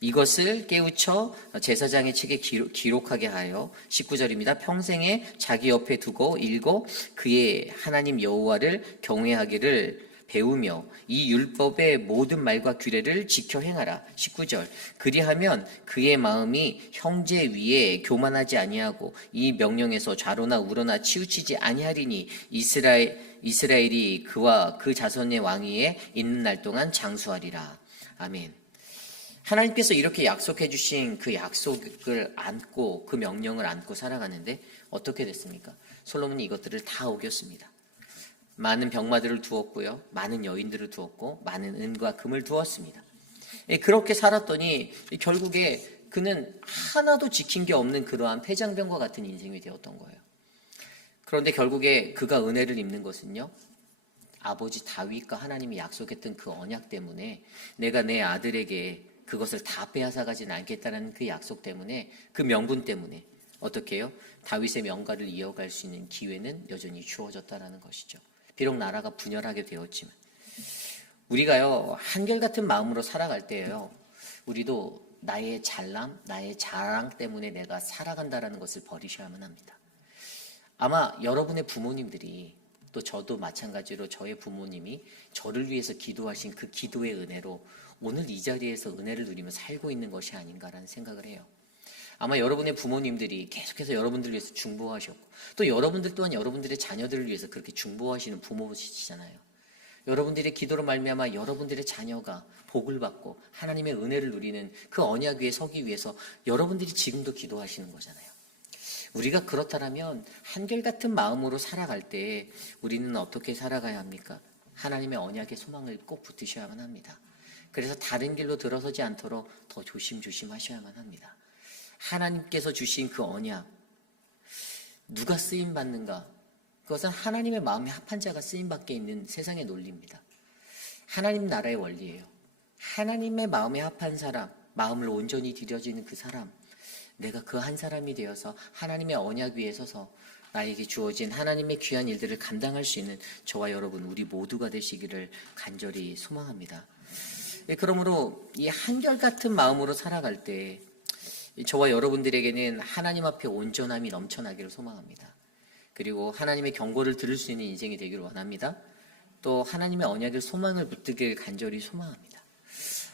이것을 깨우쳐 제사장의 책에 기록하게 하여 19절입니다. 평생에 자기 옆에 두고 읽고 그의 하나님 여호와를 경외하기를 배우며 이 율법의 모든 말과 규례를 지켜 행하라. 19절. 그리하면 그의 마음이 형제 위에 교만하지 아니하고 이 명령에서 좌로나 우로나 치우치지 아니하리니 이스라엘이 그와 그 자손의 왕위에 있는 날 동안 장수하리라. 아멘. 하나님께서 이렇게 약속해 주신 그 약속을 안고 그 명령을 안고 살아가는데 어떻게 됐습니까? 솔로몬이 이것들을 다 어겼습니다. 많은 병마들을 두었고요. 많은 여인들을 두었고 많은 은과 금을 두었습니다. 그렇게 살았더니 결국에 그는 하나도 지킨 게 없는 그러한 폐장병과 같은 인생이 되었던 거예요. 그런데 결국에 그가 은혜를 입는 것은요. 아버지 다윗과 하나님이 약속했던 그 언약 때문에 내가 내 아들에게 그것을 다 빼앗아가지는 않겠다는 그 약속 때문에 그 명분 때문에 어떻게 해요? 다윗의 명가를 이어갈 수 있는 기회는 여전히 주어졌다는 것이죠. 비록 나라가 분열하게 되었지만 우리가요 한결같은 마음으로 살아갈 때예요. 우리도 나의 잘남, 나의 자랑 때문에 내가 살아간다라는 것을 버리셔야만 합니다. 아마 여러분의 부모님들이 또 저도 마찬가지로 저의 부모님이 저를 위해서 기도하신 그 기도의 은혜로 오늘 이 자리에서 은혜를 누리며 살고 있는 것이 아닌가라는 생각을 해요. 아마 여러분의 부모님들이 계속해서 여러분들을 위해서 중보하셨고 또 여러분들 또한 여러분들의 자녀들을 위해서 그렇게 중보하시는 부모시잖아요. 여러분들의 기도로 말미암아 여러분들의 자녀가 복을 받고 하나님의 은혜를 누리는 그 언약 위에 서기 위해서 여러분들이 지금도 기도하시는 거잖아요. 우리가 그렇다면 한결같은 마음으로 살아갈 때 우리는 어떻게 살아가야 합니까? 하나님의 언약의 소망을 꼭 붙드셔야만 합니다. 그래서 다른 길로 들어서지 않도록 더 조심하셔야만 합니다. 하나님께서 주신 그 언약, 누가 쓰임받는가? 그것은 하나님의 마음에 합한 자가 쓰임받게 있는 세상의 논리입니다. 하나님 나라의 원리예요. 하나님의 마음에 합한 사람, 마음을 온전히 들여지는 그 사람, 내가 그 한 사람이 되어서 하나님의 언약 위에 서서 나에게 주어진 하나님의 귀한 일들을 감당할 수 있는 저와 여러분 우리 모두가 되시기를 간절히 소망합니다. 그러므로 이 한결같은 마음으로 살아갈 때 저와 여러분들에게는 하나님 앞에 온전함이 넘쳐나기를 소망합니다. 그리고 하나님의 경고를 들을 수 있는 인생이 되기를 원합니다. 또 하나님의 언약을 소망을 붙들기를 간절히 소망합니다.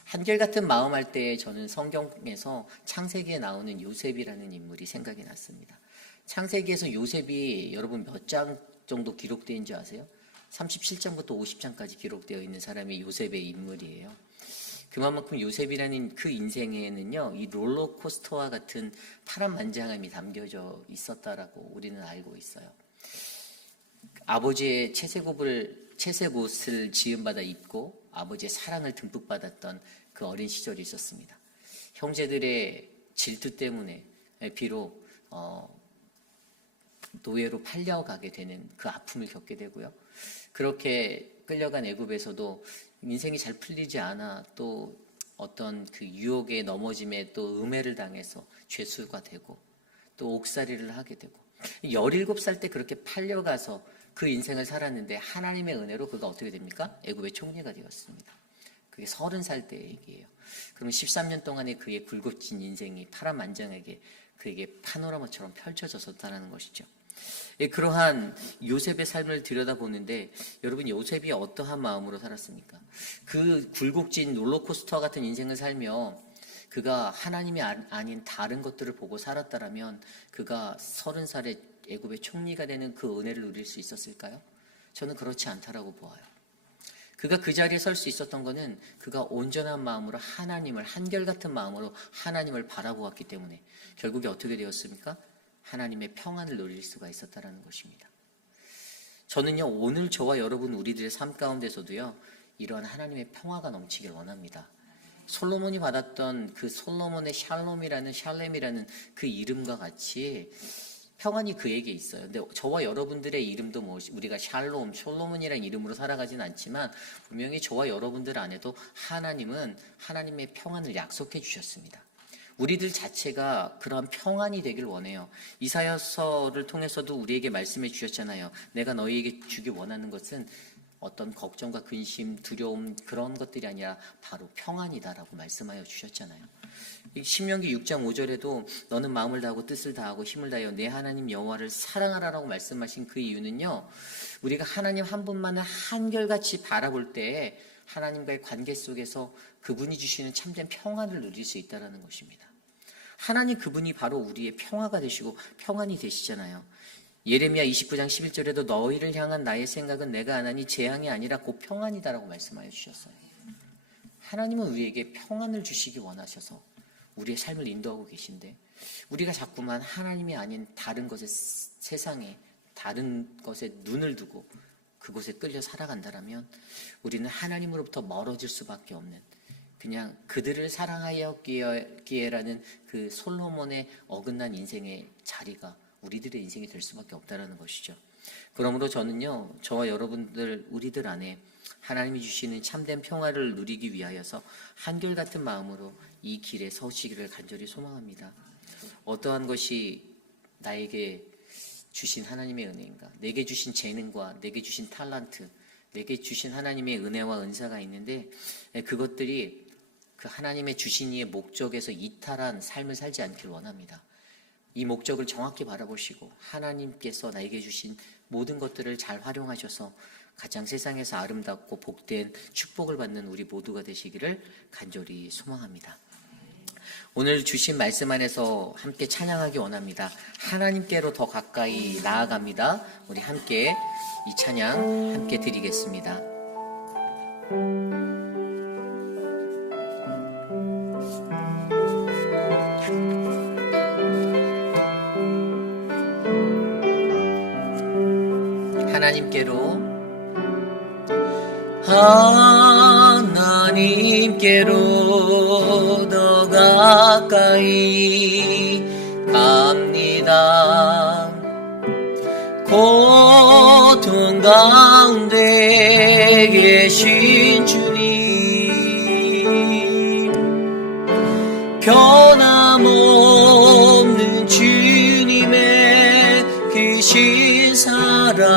한결같은 마음 할 때 저는 성경에서 창세기에 나오는 요셉이라는 인물이 생각이 났습니다. 창세기에서 요셉이 여러분 몇 장 정도 기록되어 있는지 아세요? 37장부터 50장까지 기록되어 있는 사람이 요셉의 인물이에요. 그만큼 요셉이라는 그 인생에는요, 이 롤러코스터와 같은 파란만장함이 담겨져 있었다라고 우리는 알고 있어요. 아버지의 채색옷을 지음받아 입고 아버지의 사랑을 듬뿍 받았던 그 어린 시절이 있었습니다. 형제들의 질투 때문에 비록 노예로 팔려가게 되는 그 아픔을 겪게 되고요. 그렇게 끌려간 애굽에서도 인생이 잘 풀리지 않아 또 어떤 그 유혹에 넘어짐에 또 음해를 당해서 죄수가 되고 또 옥살이를 하게 되고 17살 때 그렇게 팔려가서 그 인생을 살았는데 하나님의 은혜로 그가 어떻게 됩니까? 애굽의 총리가 되었습니다. 그게 30살 때 얘기예요. 그럼 13년 동안의 그의 굴곡진 인생이 파란만장하게 그에게 파노라마처럼 펼쳐졌었다는 것이죠. 그러한 요셉의 삶을 들여다보는데 여러분 요셉이 어떠한 마음으로 살았습니까? 그 굴곡진 롤러코스터 같은 인생을 살며 그가 하나님이 아닌 다른 것들을 보고 살았다라면 그가 30살에 애굽의 총리가 되는 그 은혜를 누릴 수 있었을까요? 저는 그렇지 않다라고 보아요. 그가 그 자리에 설 수 있었던 것은 그가 온전한 마음으로 하나님을 한결같은 마음으로 하나님을 바라보았기 때문에 결국에 어떻게 되었습니까? 하나님의 평안을 누릴 수가 있었다는 것입니다. 저는요 오늘 저와 여러분 우리들의 삶 가운데서도요 이런 하나님의 평화가 넘치길 원합니다. 솔로몬이 받았던 그 솔로몬의 샬렘이라는 그 이름과 같이 평안이 그에게 있어요. 근데 저와 여러분들의 이름도 우리가 샬롬, 솔로몬이라는 이름으로 살아가진 않지만 분명히 저와 여러분들 안에도 하나님은 하나님의 평안을 약속해 주셨습니다. 우리들 자체가 그러한 평안이 되길 원해요. 이사야서를 통해서도 우리에게 말씀해 주셨잖아요. 내가 너희에게 주기 원하는 것은 어떤 걱정과 근심, 두려움 그런 것들이 아니라 바로 평안이다라고 말씀하여 주셨잖아요. 신명기 6장 5절에도 너는 마음을 다하고 뜻을 다하고 힘을 다하여 내 하나님 여호와를 사랑하라라고 말씀하신 그 이유는요. 우리가 하나님 한 분만을 한결같이 바라볼 때 하나님과의 관계 속에서 그분이 주시는 참된 평안을 누릴 수 있다는 것입니다. 하나님 그분이 바로 우리의 평화가 되시고 평안이 되시잖아요. 예레미야 29장 11절에도 너희를 향한 나의 생각은 내가 하나니 재앙이 아니라 곧 평안이다라고 말씀하여 주셨어요. 하나님은 우리에게 평안을 주시기 원하셔서 우리의 삶을 인도하고 계신데 우리가 자꾸만 하나님이 아닌 다른 것에 세상에 다른 것에 눈을 두고 그곳에 끌려 살아간다면 우리는 하나님으로부터 멀어질 수밖에 없는 그냥 그들을 사랑하였기에라는 그 솔로몬의 어긋난 인생의 자리가 우리들의 인생이 될 수밖에 없다는 것이죠. 그러므로 저는요 저와 여러분들 우리들 안에 하나님이 주시는 참된 평화를 누리기 위하여서 한결같은 마음으로 이 길에 서시기를 간절히 소망합니다. 어떠한 것이 나에게 주신 하나님의 은혜인가? 내게 주신 재능과 내게 주신 탤런트, 내게 주신 하나님의 은혜와 은사가 있는데 그것들이 그 하나님의 주신 이의 목적에서 이탈한 삶을 살지 않길 원합니다. 이 목적을 정확히 바라보시고 하나님께서 나에게 주신 모든 것들을 잘 활용하셔서 가장 세상에서 아름답고 복된 축복을 받는 우리 모두가 되시기를 간절히 소망합니다. 오늘 주신 말씀 안에서 함께 찬양하기 원합니다. 하나님께로 더 가까이 나아갑니다. 우리 함께 이 찬양 함께 드리겠습니다. 하나님께로 더 가까이 갑니다. 고통 가운데 계신 주님, 변함없는 주님의 그 계신 사랑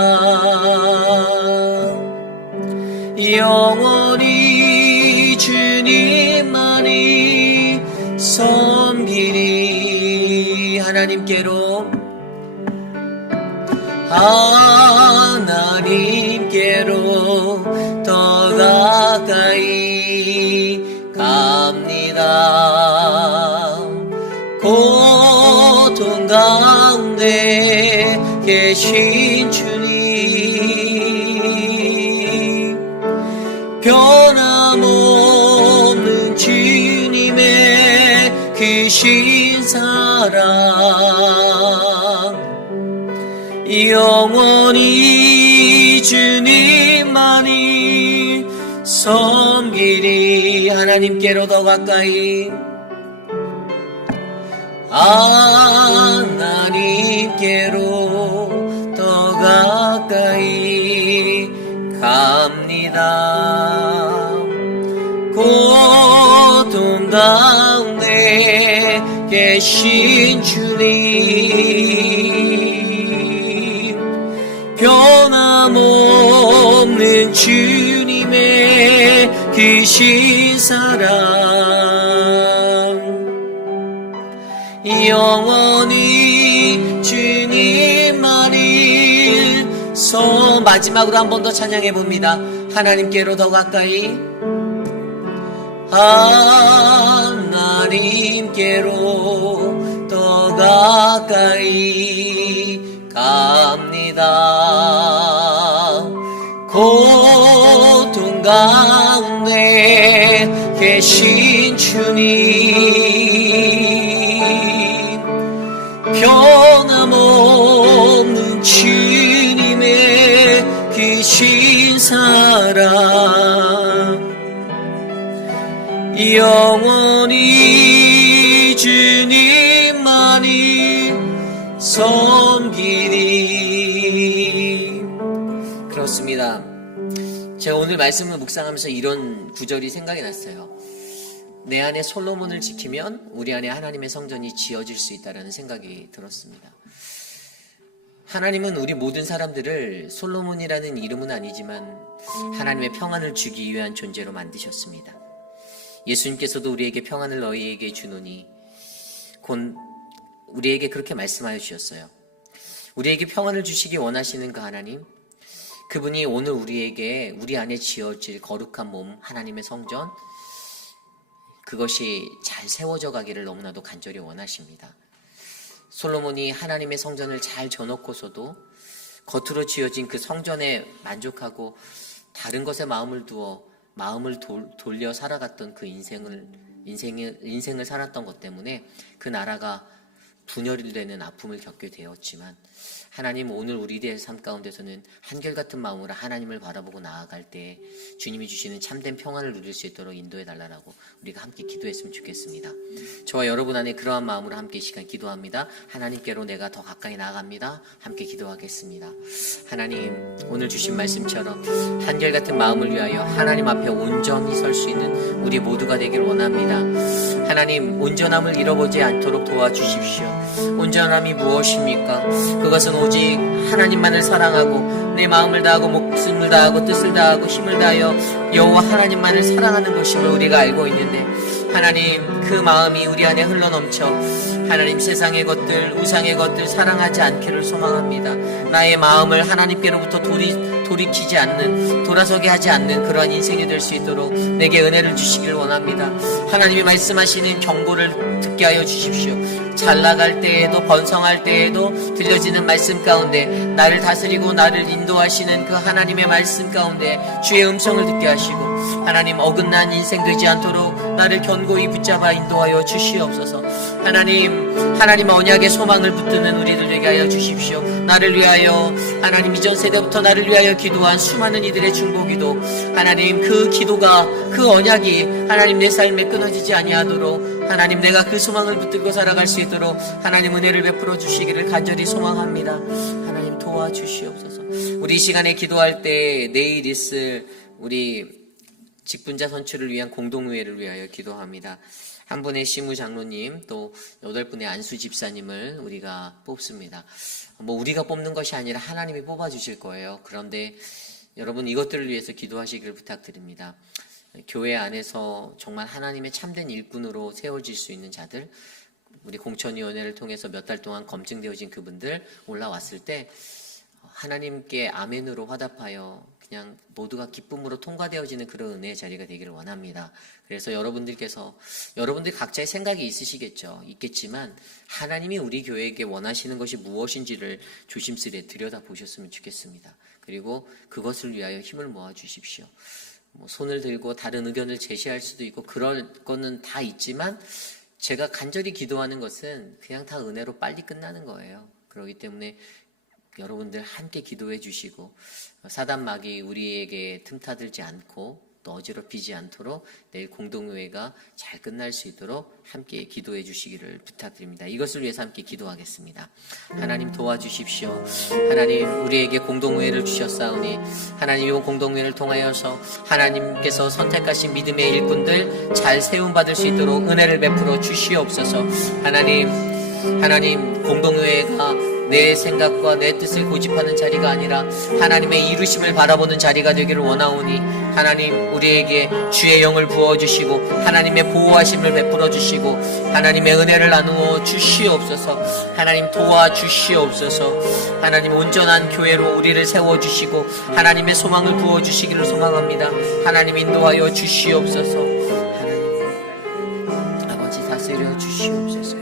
영원히 주님만이 섬기리. 하나님께로 더 가까이 갑니다. 고통 가운데 계신 주님, 변함없는 주님의 크신 사랑 영원히 주님만이 섬기리. 하나님께로 더 가까이 하나님께로 더 가까이 갑니다. 고통 가운데 계신 주님, 변함없는 주님의 크신 사랑 영원히 주님만이 마지막으로 한 번 더 찬양해 봅니다. 하나님께로 더 가까이 하나님께로 더 가까이 갑니다. 고통 가운데 계신 주님, 변함없는 주님의 크신 사랑 영원히 주님만이 섬기리. 그렇습니다. 제가 오늘 말씀을 묵상하면서 이런 구절이 생각이 났어요. 내 안에 솔로몬을 지키면 우리 안에 하나님의 성전이 지어질 수 있다는 생각이 들었습니다. 하나님은 우리 모든 사람들을 솔로몬이라는 이름은 아니지만 하나님의 평안을 주기 위한 존재로 만드셨습니다. 예수님께서도 우리에게 평안을 너희에게 주노니 곧 우리에게 그렇게 말씀하여 주셨어요. 우리에게 평안을 주시기 원하시는 그 하나님, 그분이 오늘 우리에게 우리 안에 지어질 거룩한 몸, 하나님의 성전, 그것이 잘 세워져 가기를 너무나도 간절히 원하십니다. 솔로몬이 하나님의 성전을 잘 져놓고서도 겉으로 지어진 그 성전에 만족하고 다른 것에 마음을 두어 마음을 돌려 살아갔던 그 인생을 살았던 것 때문에 그 나라가 분열되는 아픔을 겪게 되었지만, 하나님 오늘 우리들의 삶 가운데서는 한결같은 마음으로 하나님을 바라보고 나아갈 때 주님이 주시는 참된 평안을 누릴 수 있도록 인도해 달라고 우리가 함께 기도했으면 좋겠습니다. 저와 여러분 안에 그러한 마음으로 함께 이 시간 기도합니다. 하나님께로 내가 더 가까이 나아갑니다. 함께 기도하겠습니다. 하나님, 오늘 주신 말씀처럼 한결같은 마음을 위하여 하나님 앞에 온전히 설 수 있는 우리 모두가 되길 원합니다. 하나님, 온전함을 잃어보지 않도록 도와주십시오. 온전함이 무엇입니까? 그것은 오직 하나님만을 사랑하고 내 마음을 다하고 목숨을 다하고 뜻을 다하고 힘을 다하여 여호와 하나님만을 사랑하는 것임을 우리가 알고 있는데, 하나님, 그 마음이 우리 안에 흘러넘쳐 하나님 세상의 것들, 우상의 것들 사랑하지 않기를 소망합니다. 나의 마음을 하나님께로부터 돌이키지 않는, 돌아서게 하지 않는 그러한 인생이 될 수 있도록 내게 은혜를 주시길 원합니다. 하나님이 말씀하시는 경고를 듣게 하여 주십시오. 잘 나갈 때에도 번성할 때에도 들려지는 말씀 가운데 나를 다스리고 나를 인도하시는 그 하나님의 말씀 가운데 주의 음성을 듣게 하시고, 하나님 어긋난 인생 되지 않도록 나를 견고히 붙잡아 인도하여 주시옵소서. 하나님 언약의 소망을 붙드는 우리들 되게 하여 주십시오. 나를 위하여 하나님 이전 세대부터 나를 위하여 기도한 수많은 이들의 중보기도, 하나님 그 기도가, 그 언약이 하나님 내 삶에 끊어지지 아니하도록 하나님 내가 그 소망을 붙들고 살아갈 수 있도록 하나님 은혜를 베풀어 주시기를 간절히 소망합니다. 하나님 도와주시옵소서. 우리 이 시간에 기도할 때 내일 있을 우리 직분자 선출을 위한 공동회의를 위하여 기도합니다. 한 분의 시무 장로님, 또 8분의 안수 집사님을 우리가 뽑습니다. 뭐 우리가 뽑는 것이 아니라 하나님이 뽑아주실 거예요. 그런데 여러분 이것들을 위해서 기도하시기를 부탁드립니다. 교회 안에서 정말 하나님의 참된 일꾼으로 세워질 수 있는 자들, 우리 공천위원회를 통해서 몇 달 동안 검증되어진 그분들 올라왔을 때 하나님께 아멘으로 화답하여 그냥 모두가 기쁨으로 통과되어지는 그런 은혜의 자리가 되기를 원합니다. 그래서 여러분들 각자의 생각이 있겠지만 하나님이 우리 교회에게 원하시는 것이 무엇인지를 조심스레 들여다보셨으면 좋겠습니다. 그리고 그것을 위하여 힘을 모아 주십시오. 손을 들고 다른 의견을 제시할 수도 있고 그럴 거는 다 있지만 제가 간절히 기도하는 것은 그냥 다 은혜로 빨리 끝나는 거예요. 그렇기 때문에 여러분들 함께 기도해 주시고 사단마귀 우리에게 틈타들지 않고 또 어지럽히지 않도록 내일 공동회가 잘 끝날 수 있도록 함께 기도해 주시기를 부탁드립니다. 이것을 위해서 함께 기도하겠습니다. 하나님 도와주십시오. 하나님 우리에게 공동회를 주셨사오니 하나님 이 공동회를 통하여서 하나님께서 선택하신 믿음의 일꾼들 잘 세움받을 수 있도록 은혜를 베풀어 주시옵소서. 하나님 공동회가 내 생각과 내 뜻을 고집하는 자리가 아니라 하나님의 이루심을 바라보는 자리가 되기를 원하오니 하나님 우리에게 주의 영을 부어주시고 하나님의 보호하심을 베풀어 주시고 하나님의 은혜를 나누어 주시옵소서. 하나님 도와주시옵소서. 하나님 온전한 교회로 우리를 세워주시고 하나님의 소망을 부어주시기를 소망합니다. 하나님 인도하여 주시옵소서. 하나님 아버지 다스려 주시옵소서.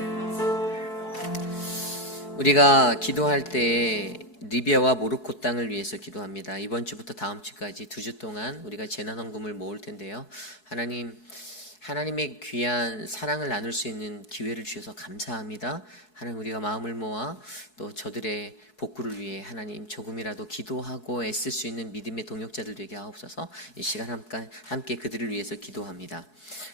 우리가 기도할 때 리비아와 모로코 땅을 위해서 기도합니다. 이번 주부터 다음 주까지 2주 동안 우리가 재난헌금을 모을 텐데요. 하나님의 귀한 사랑을 나눌 수 있는 기회를 주셔서 감사합니다. 하나님 우리가 마음을 모아 또 저들의 복구를 위해 하나님 조금이라도 기도하고 애쓸 수 있는 믿음의 동역자들 되게 하옵소서. 이 시간 함께 그들을 위해서 기도합니다.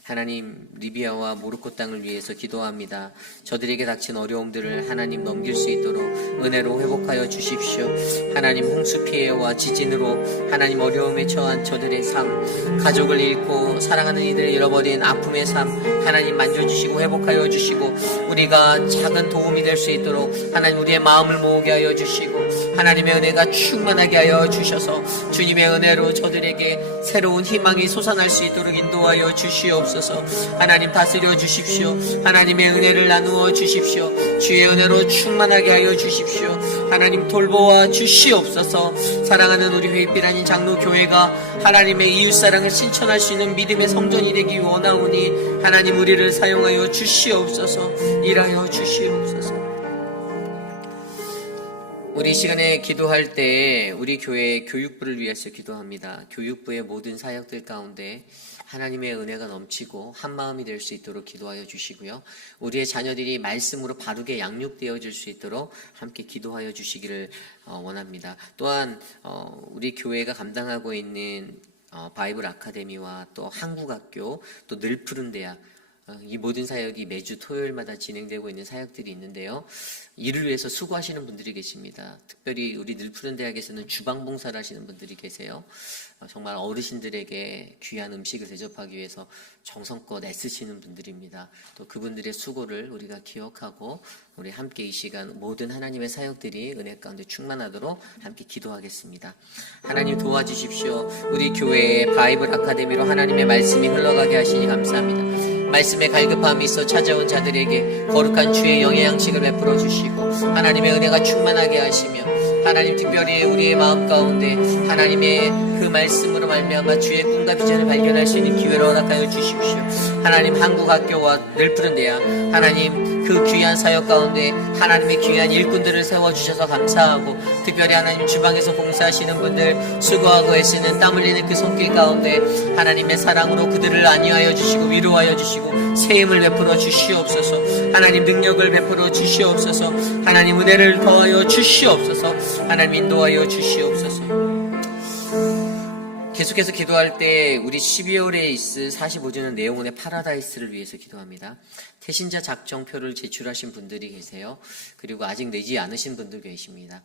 하나님 리비아와 모로코 땅을 위해서 기도합니다. 저들에게 닥친 어려움들을 하나님 넘길 수 있도록 은혜로 회복하여 주십시오. 하나님 홍수 피해와 지진으로 하나님 어려움에 처한 저들의 삶, 가족을 잃고 사랑하는 이들을 잃어버린 아픔의 삶 하나님 만져주시고 회복하여 주시고 우리가 작은 도움이 될 수 있도록 하나님 우리의 마음을 모으게 하여 주시고 하나님의 은혜가 충만하게 하여 주셔서 주님의 은혜로 저들에게 새로운 희망이 솟아날 수 있도록 인도하여 주시옵소서. 하나님 다스려 주십시오. 하나님의 은혜를 나누어 주십시오. 주의 은혜로 충만하게 하여 주십시오. 하나님 돌보아 주시옵소서. 사랑하는 우리 회빛 아닌 장로교회가 하나님의 이웃사랑을 실천할 수 있는 믿음의 성전이 되기 원하오니 하나님 우리를 사용하여 주시옵소서. 일하여 주시옵소서. 우리 시간에 기도할 때 우리 교회 교육부를 위해서 기도합니다. 교육부의 모든 사역들 가운데 하나님의 은혜가 넘치고 한마음이 될 수 있도록 기도하여 주시고요. 우리의 자녀들이 말씀으로 바르게 양육되어질 수 있도록 함께 기도하여 주시기를 원합니다. 또한 우리 교회가 감당하고 있는 바이블 아카데미와 또 한국학교 또 늘푸른 대학 이 모든 사역이 매주 토요일마다 진행되고 있는 사역들이 있는데요. 이를 위해서 수고하시는 분들이 계십니다. 특별히 우리 늘푸른 대학에서는 주방봉사를 하시는 분들이 계세요. 정말 어르신들에게 귀한 음식을 대접하기 위해서 정성껏 애쓰시는 분들입니다. 또 그분들의 수고를 우리가 기억하고 우리 함께 이 시간 모든 하나님의 사역들이 은혜 가운데 충만하도록 함께 기도하겠습니다. 하나님 도와주십시오. 우리 교회의 바이블 아카데미로 하나님의 말씀이 흘러가게 하시니 감사합니다. 말씀의 갈급함이 있어 찾아온 자들에게 거룩한 주의 영의 양식을 베풀어 주시고 하나님의 은혜가 충만하게 하시며 하나님 특별히 우리의 마음 가운데 하나님의 그 말씀으로 말미암아 주의 꿈과 비전을 발견할 수 있는 기회를 허락하여 주십시오. 하나님 한국학교와 늘푸른 대학 하나님 그 귀한 사역 가운데 하나님의 귀한 일꾼들을 세워주셔서 감사하고 특별히 하나님 주방에서 봉사하시는 분들 수고하고 애쓰는 땀 흘리는 그 손길 가운데 하나님의 사랑으로 그들을 안위하여 주시고 위로하여 주시고 세임을 베풀어 주시옵소서. 하나님 능력을 베풀어 주시옵소서. 하나님 은혜를 더하여 주시옵소서. 하나님 인도하여 주시옵소서. 계속해서 기도할 때 우리 12월에 있을 45주년 내용원의 파라다이스를 위해서 기도합니다. 태신자 작정표를 제출하신 분들이 계세요. 그리고 아직 내지 않으신 분들 계십니다.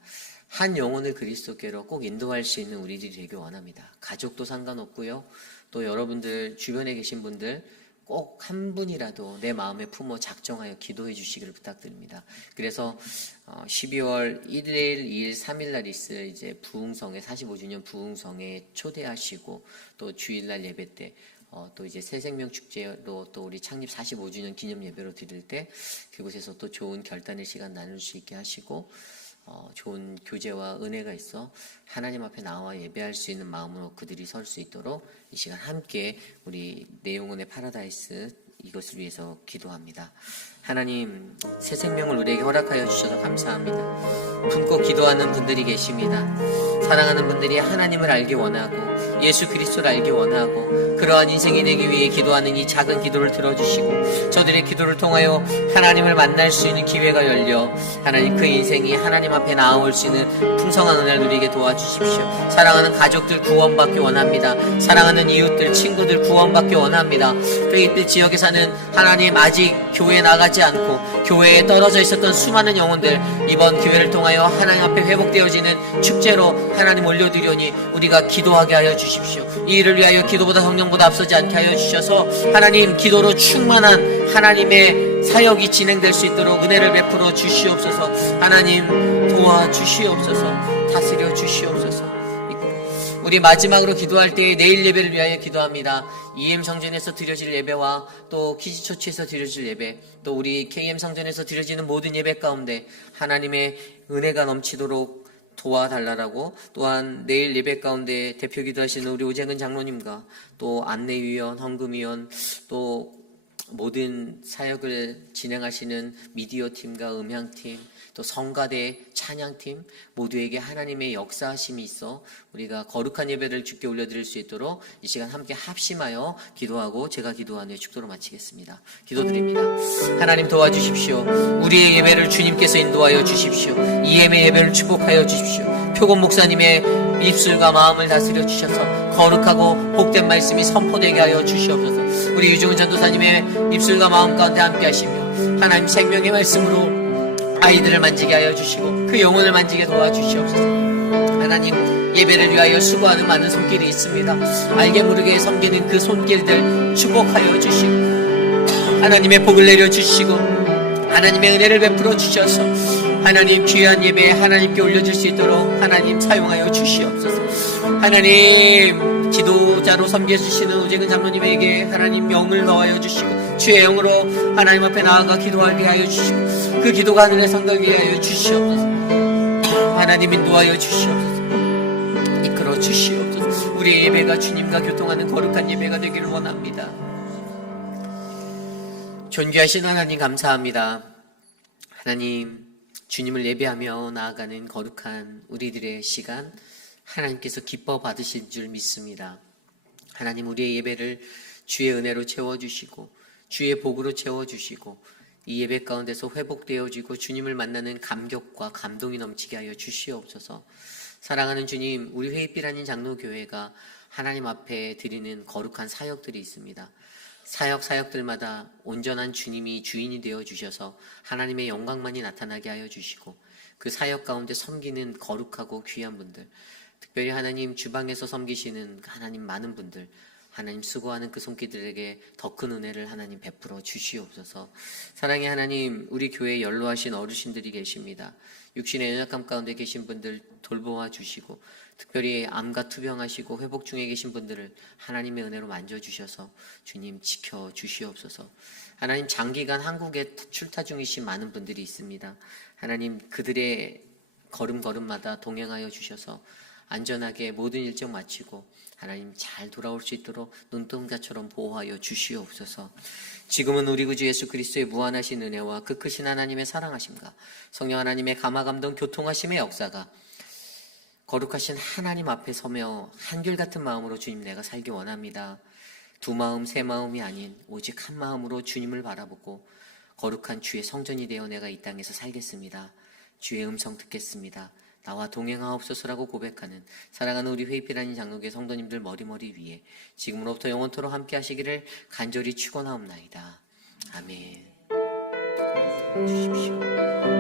한 영혼을 그리스도께로 꼭 인도할 수 있는 우리들이 되길 원합니다. 가족도 상관없고요. 또 여러분들 주변에 계신 분들 꼭 한 분이라도 내 마음에 품어 작정하여 기도해 주시기를 부탁드립니다. 그래서 12월 1일, 2일, 3일 날 있을 이제 부흥성회 45주년 부흥성회 초대하시고 또 주일날 예배 때 또 이제 새생명 축제로 또 우리 창립 45주년 기념 예배로 드릴 때 그곳에서 또 좋은 결단의 시간 나눌 수 있게 하시고 좋은 교제와 은혜가 있어 하나님 앞에 나와 예배할 수 있는 마음으로 그들이 설 수 있도록 이 시간 함께 우리 내용은의 파라다이스 이것을 위해서 기도합니다. 하나님, 새 생명을 우리에게 허락하여 주셔서 감사합니다. 품고 기도하는 분들이 계십니다. 사랑하는 분들이 하나님을 알기 원하고 예수 그리스도를 알기 원하고 그러한 인생이 되기 위해 기도하는 이 작은 기도를 들어주시고 저들의 기도를 통하여 하나님을 만날 수 있는 기회가 열려 하나님 그 인생이 하나님 앞에 나아올 수 있는 풍성한 은혜를 누리게 도와주십시오. 사랑하는 가족들 구원받기 원합니다. 사랑하는 이웃들 친구들 구원받기 원합니다. 페이필 지역에 사는 하나님 아직 교회에 나가지 않고 교회에 떨어져 있었던 수많은 영혼들 이번 기회를 통하여 하나님 앞에 회복되어지는 축제로 하나님 올려드리오니 우리가 기도하게 하여 주십시오. 이 일을 위하여 기도보다 성령보다 앞서지 않게 하여 주셔서 하나님 기도로 충만한 하나님의 사역이 진행될 수 있도록 은혜를 베풀어 주시옵소서. 하나님 도와주시옵소서. 다스려 주시옵소서. 우리 마지막으로 기도할 때 내일 예배를 위하여 기도합니다. EM 성전에서 드려질 예배와 또 키즈처치에서 드려질 예배, 또 우리 KM 성전에서 드려지는 모든 예배 가운데 하나님의 은혜가 넘치도록 도와달라고, 또한 내일 예배 가운데 대표 기도하시는 우리 오재근 장로님과 또 안내위원, 헌금위원, 또 모든 사역을 진행하시는 미디어 팀과 음향팀, 또 성가대 찬양팀 모두에게 하나님의 역사하심이 있어 우리가 거룩한 예배를 주께 올려드릴 수 있도록 이 시간 함께 합심하여 기도하고 제가 기도하는 축도로 마치겠습니다. 기도드립니다. 하나님 도와주십시오. 우리의 예배를 주님께서 인도하여 주십시오. EM의 예배를 축복하여 주십시오. 표곤 목사님의 입술과 마음을 다스려 주셔서 거룩하고 복된 말씀이 선포되게 하여 주시옵소서. 우리 유종훈 전도사님의 입술과 마음 가운데 함께 하시며 하나님 생명의 말씀으로 아이들을 만지게 하여 주시고 그 영혼을 만지게 도와주시옵소서. 하나님 예배를 위하여 수고하는 많은 손길이 있습니다. 알게 모르게 섬기는 그 손길들 축복하여 주시고 하나님의 복을 내려주시고 하나님의 은혜를 베풀어 주셔서 하나님 귀한 예배에 하나님께 올려줄 수 있도록 하나님 사용하여 주시옵소서. 하나님 지도자로 섬겨주시는 오재근 장로님에게 하나님 영을 넣어여 주시고 주의 영으로 하나님 앞에 나아가 기도하게 하여 주시고 그 기도가 하늘에 상가게 하여 주시옵소서. 하나님 인도하여 주시옵소서. 이끌어 주시옵소서. 우리의 예배가 주님과 교통하는 거룩한 예배가 되기를 원합니다. 존귀하신 하나님 감사합니다. 하나님 주님을 예배하며 나아가는 거룩한 우리들의 시간 하나님께서 기뻐 받으실 줄 믿습니다. 하나님 우리의 예배를 주의 은혜로 채워주시고 주의 복으로 채워주시고 이 예배 가운데서 회복되어지고 주님을 만나는 감격과 감동이 넘치게 하여 주시옵소서. 사랑하는 주님, 우리 회의빛 아닌 장로교회가 하나님 앞에 드리는 거룩한 사역들이 있습니다. 사역들마다 온전한 주님이 주인이 되어 주셔서 하나님의 영광만이 나타나게 하여 주시고 그 사역 가운데 섬기는 거룩하고 귀한 분들, 특별히 하나님 주방에서 섬기시는 하나님 많은 분들, 하나님 수고하는 그 손길들에게 더 큰 은혜를 하나님 베풀어 주시옵소서. 사랑의 하나님, 우리 교회에 연로하신 어르신들이 계십니다. 육신의 연약함 가운데 계신 분들 돌보아 주시고 특별히 암과 투병하시고 회복 중에 계신 분들을 하나님의 은혜로 만져주셔서 주님 지켜주시옵소서. 하나님 장기간 한국에 출타 중이신 많은 분들이 있습니다. 하나님 그들의 걸음걸음마다 동행하여 주셔서 안전하게 모든 일정 마치고 하나님 잘 돌아올 수 있도록 눈동자처럼 보호하여 주시옵소서. 지금은 우리 구주 예수 그리스도의 무한하신 은혜와 그 크신 하나님의 사랑하심과 성령 하나님의 감화감동 교통하심의 역사가 거룩하신 하나님 앞에 서며 한결같은 마음으로 주님 내가 살기 원합니다. 두 마음 세 마음이 아닌 오직 한 마음으로 주님을 바라보고 거룩한 주의 성전이 되어 내가 이 땅에서 살겠습니다. 주의 음성 듣겠습니다. 나와 동행하옵소서라고 고백하는 사랑하는 우리 회의빛 아닌 장로교회 성도님들 머리머리 위에 지금으로부터 영원토록 함께 하시기를 간절히 축원하옵나이다. 아멘. 주십시오.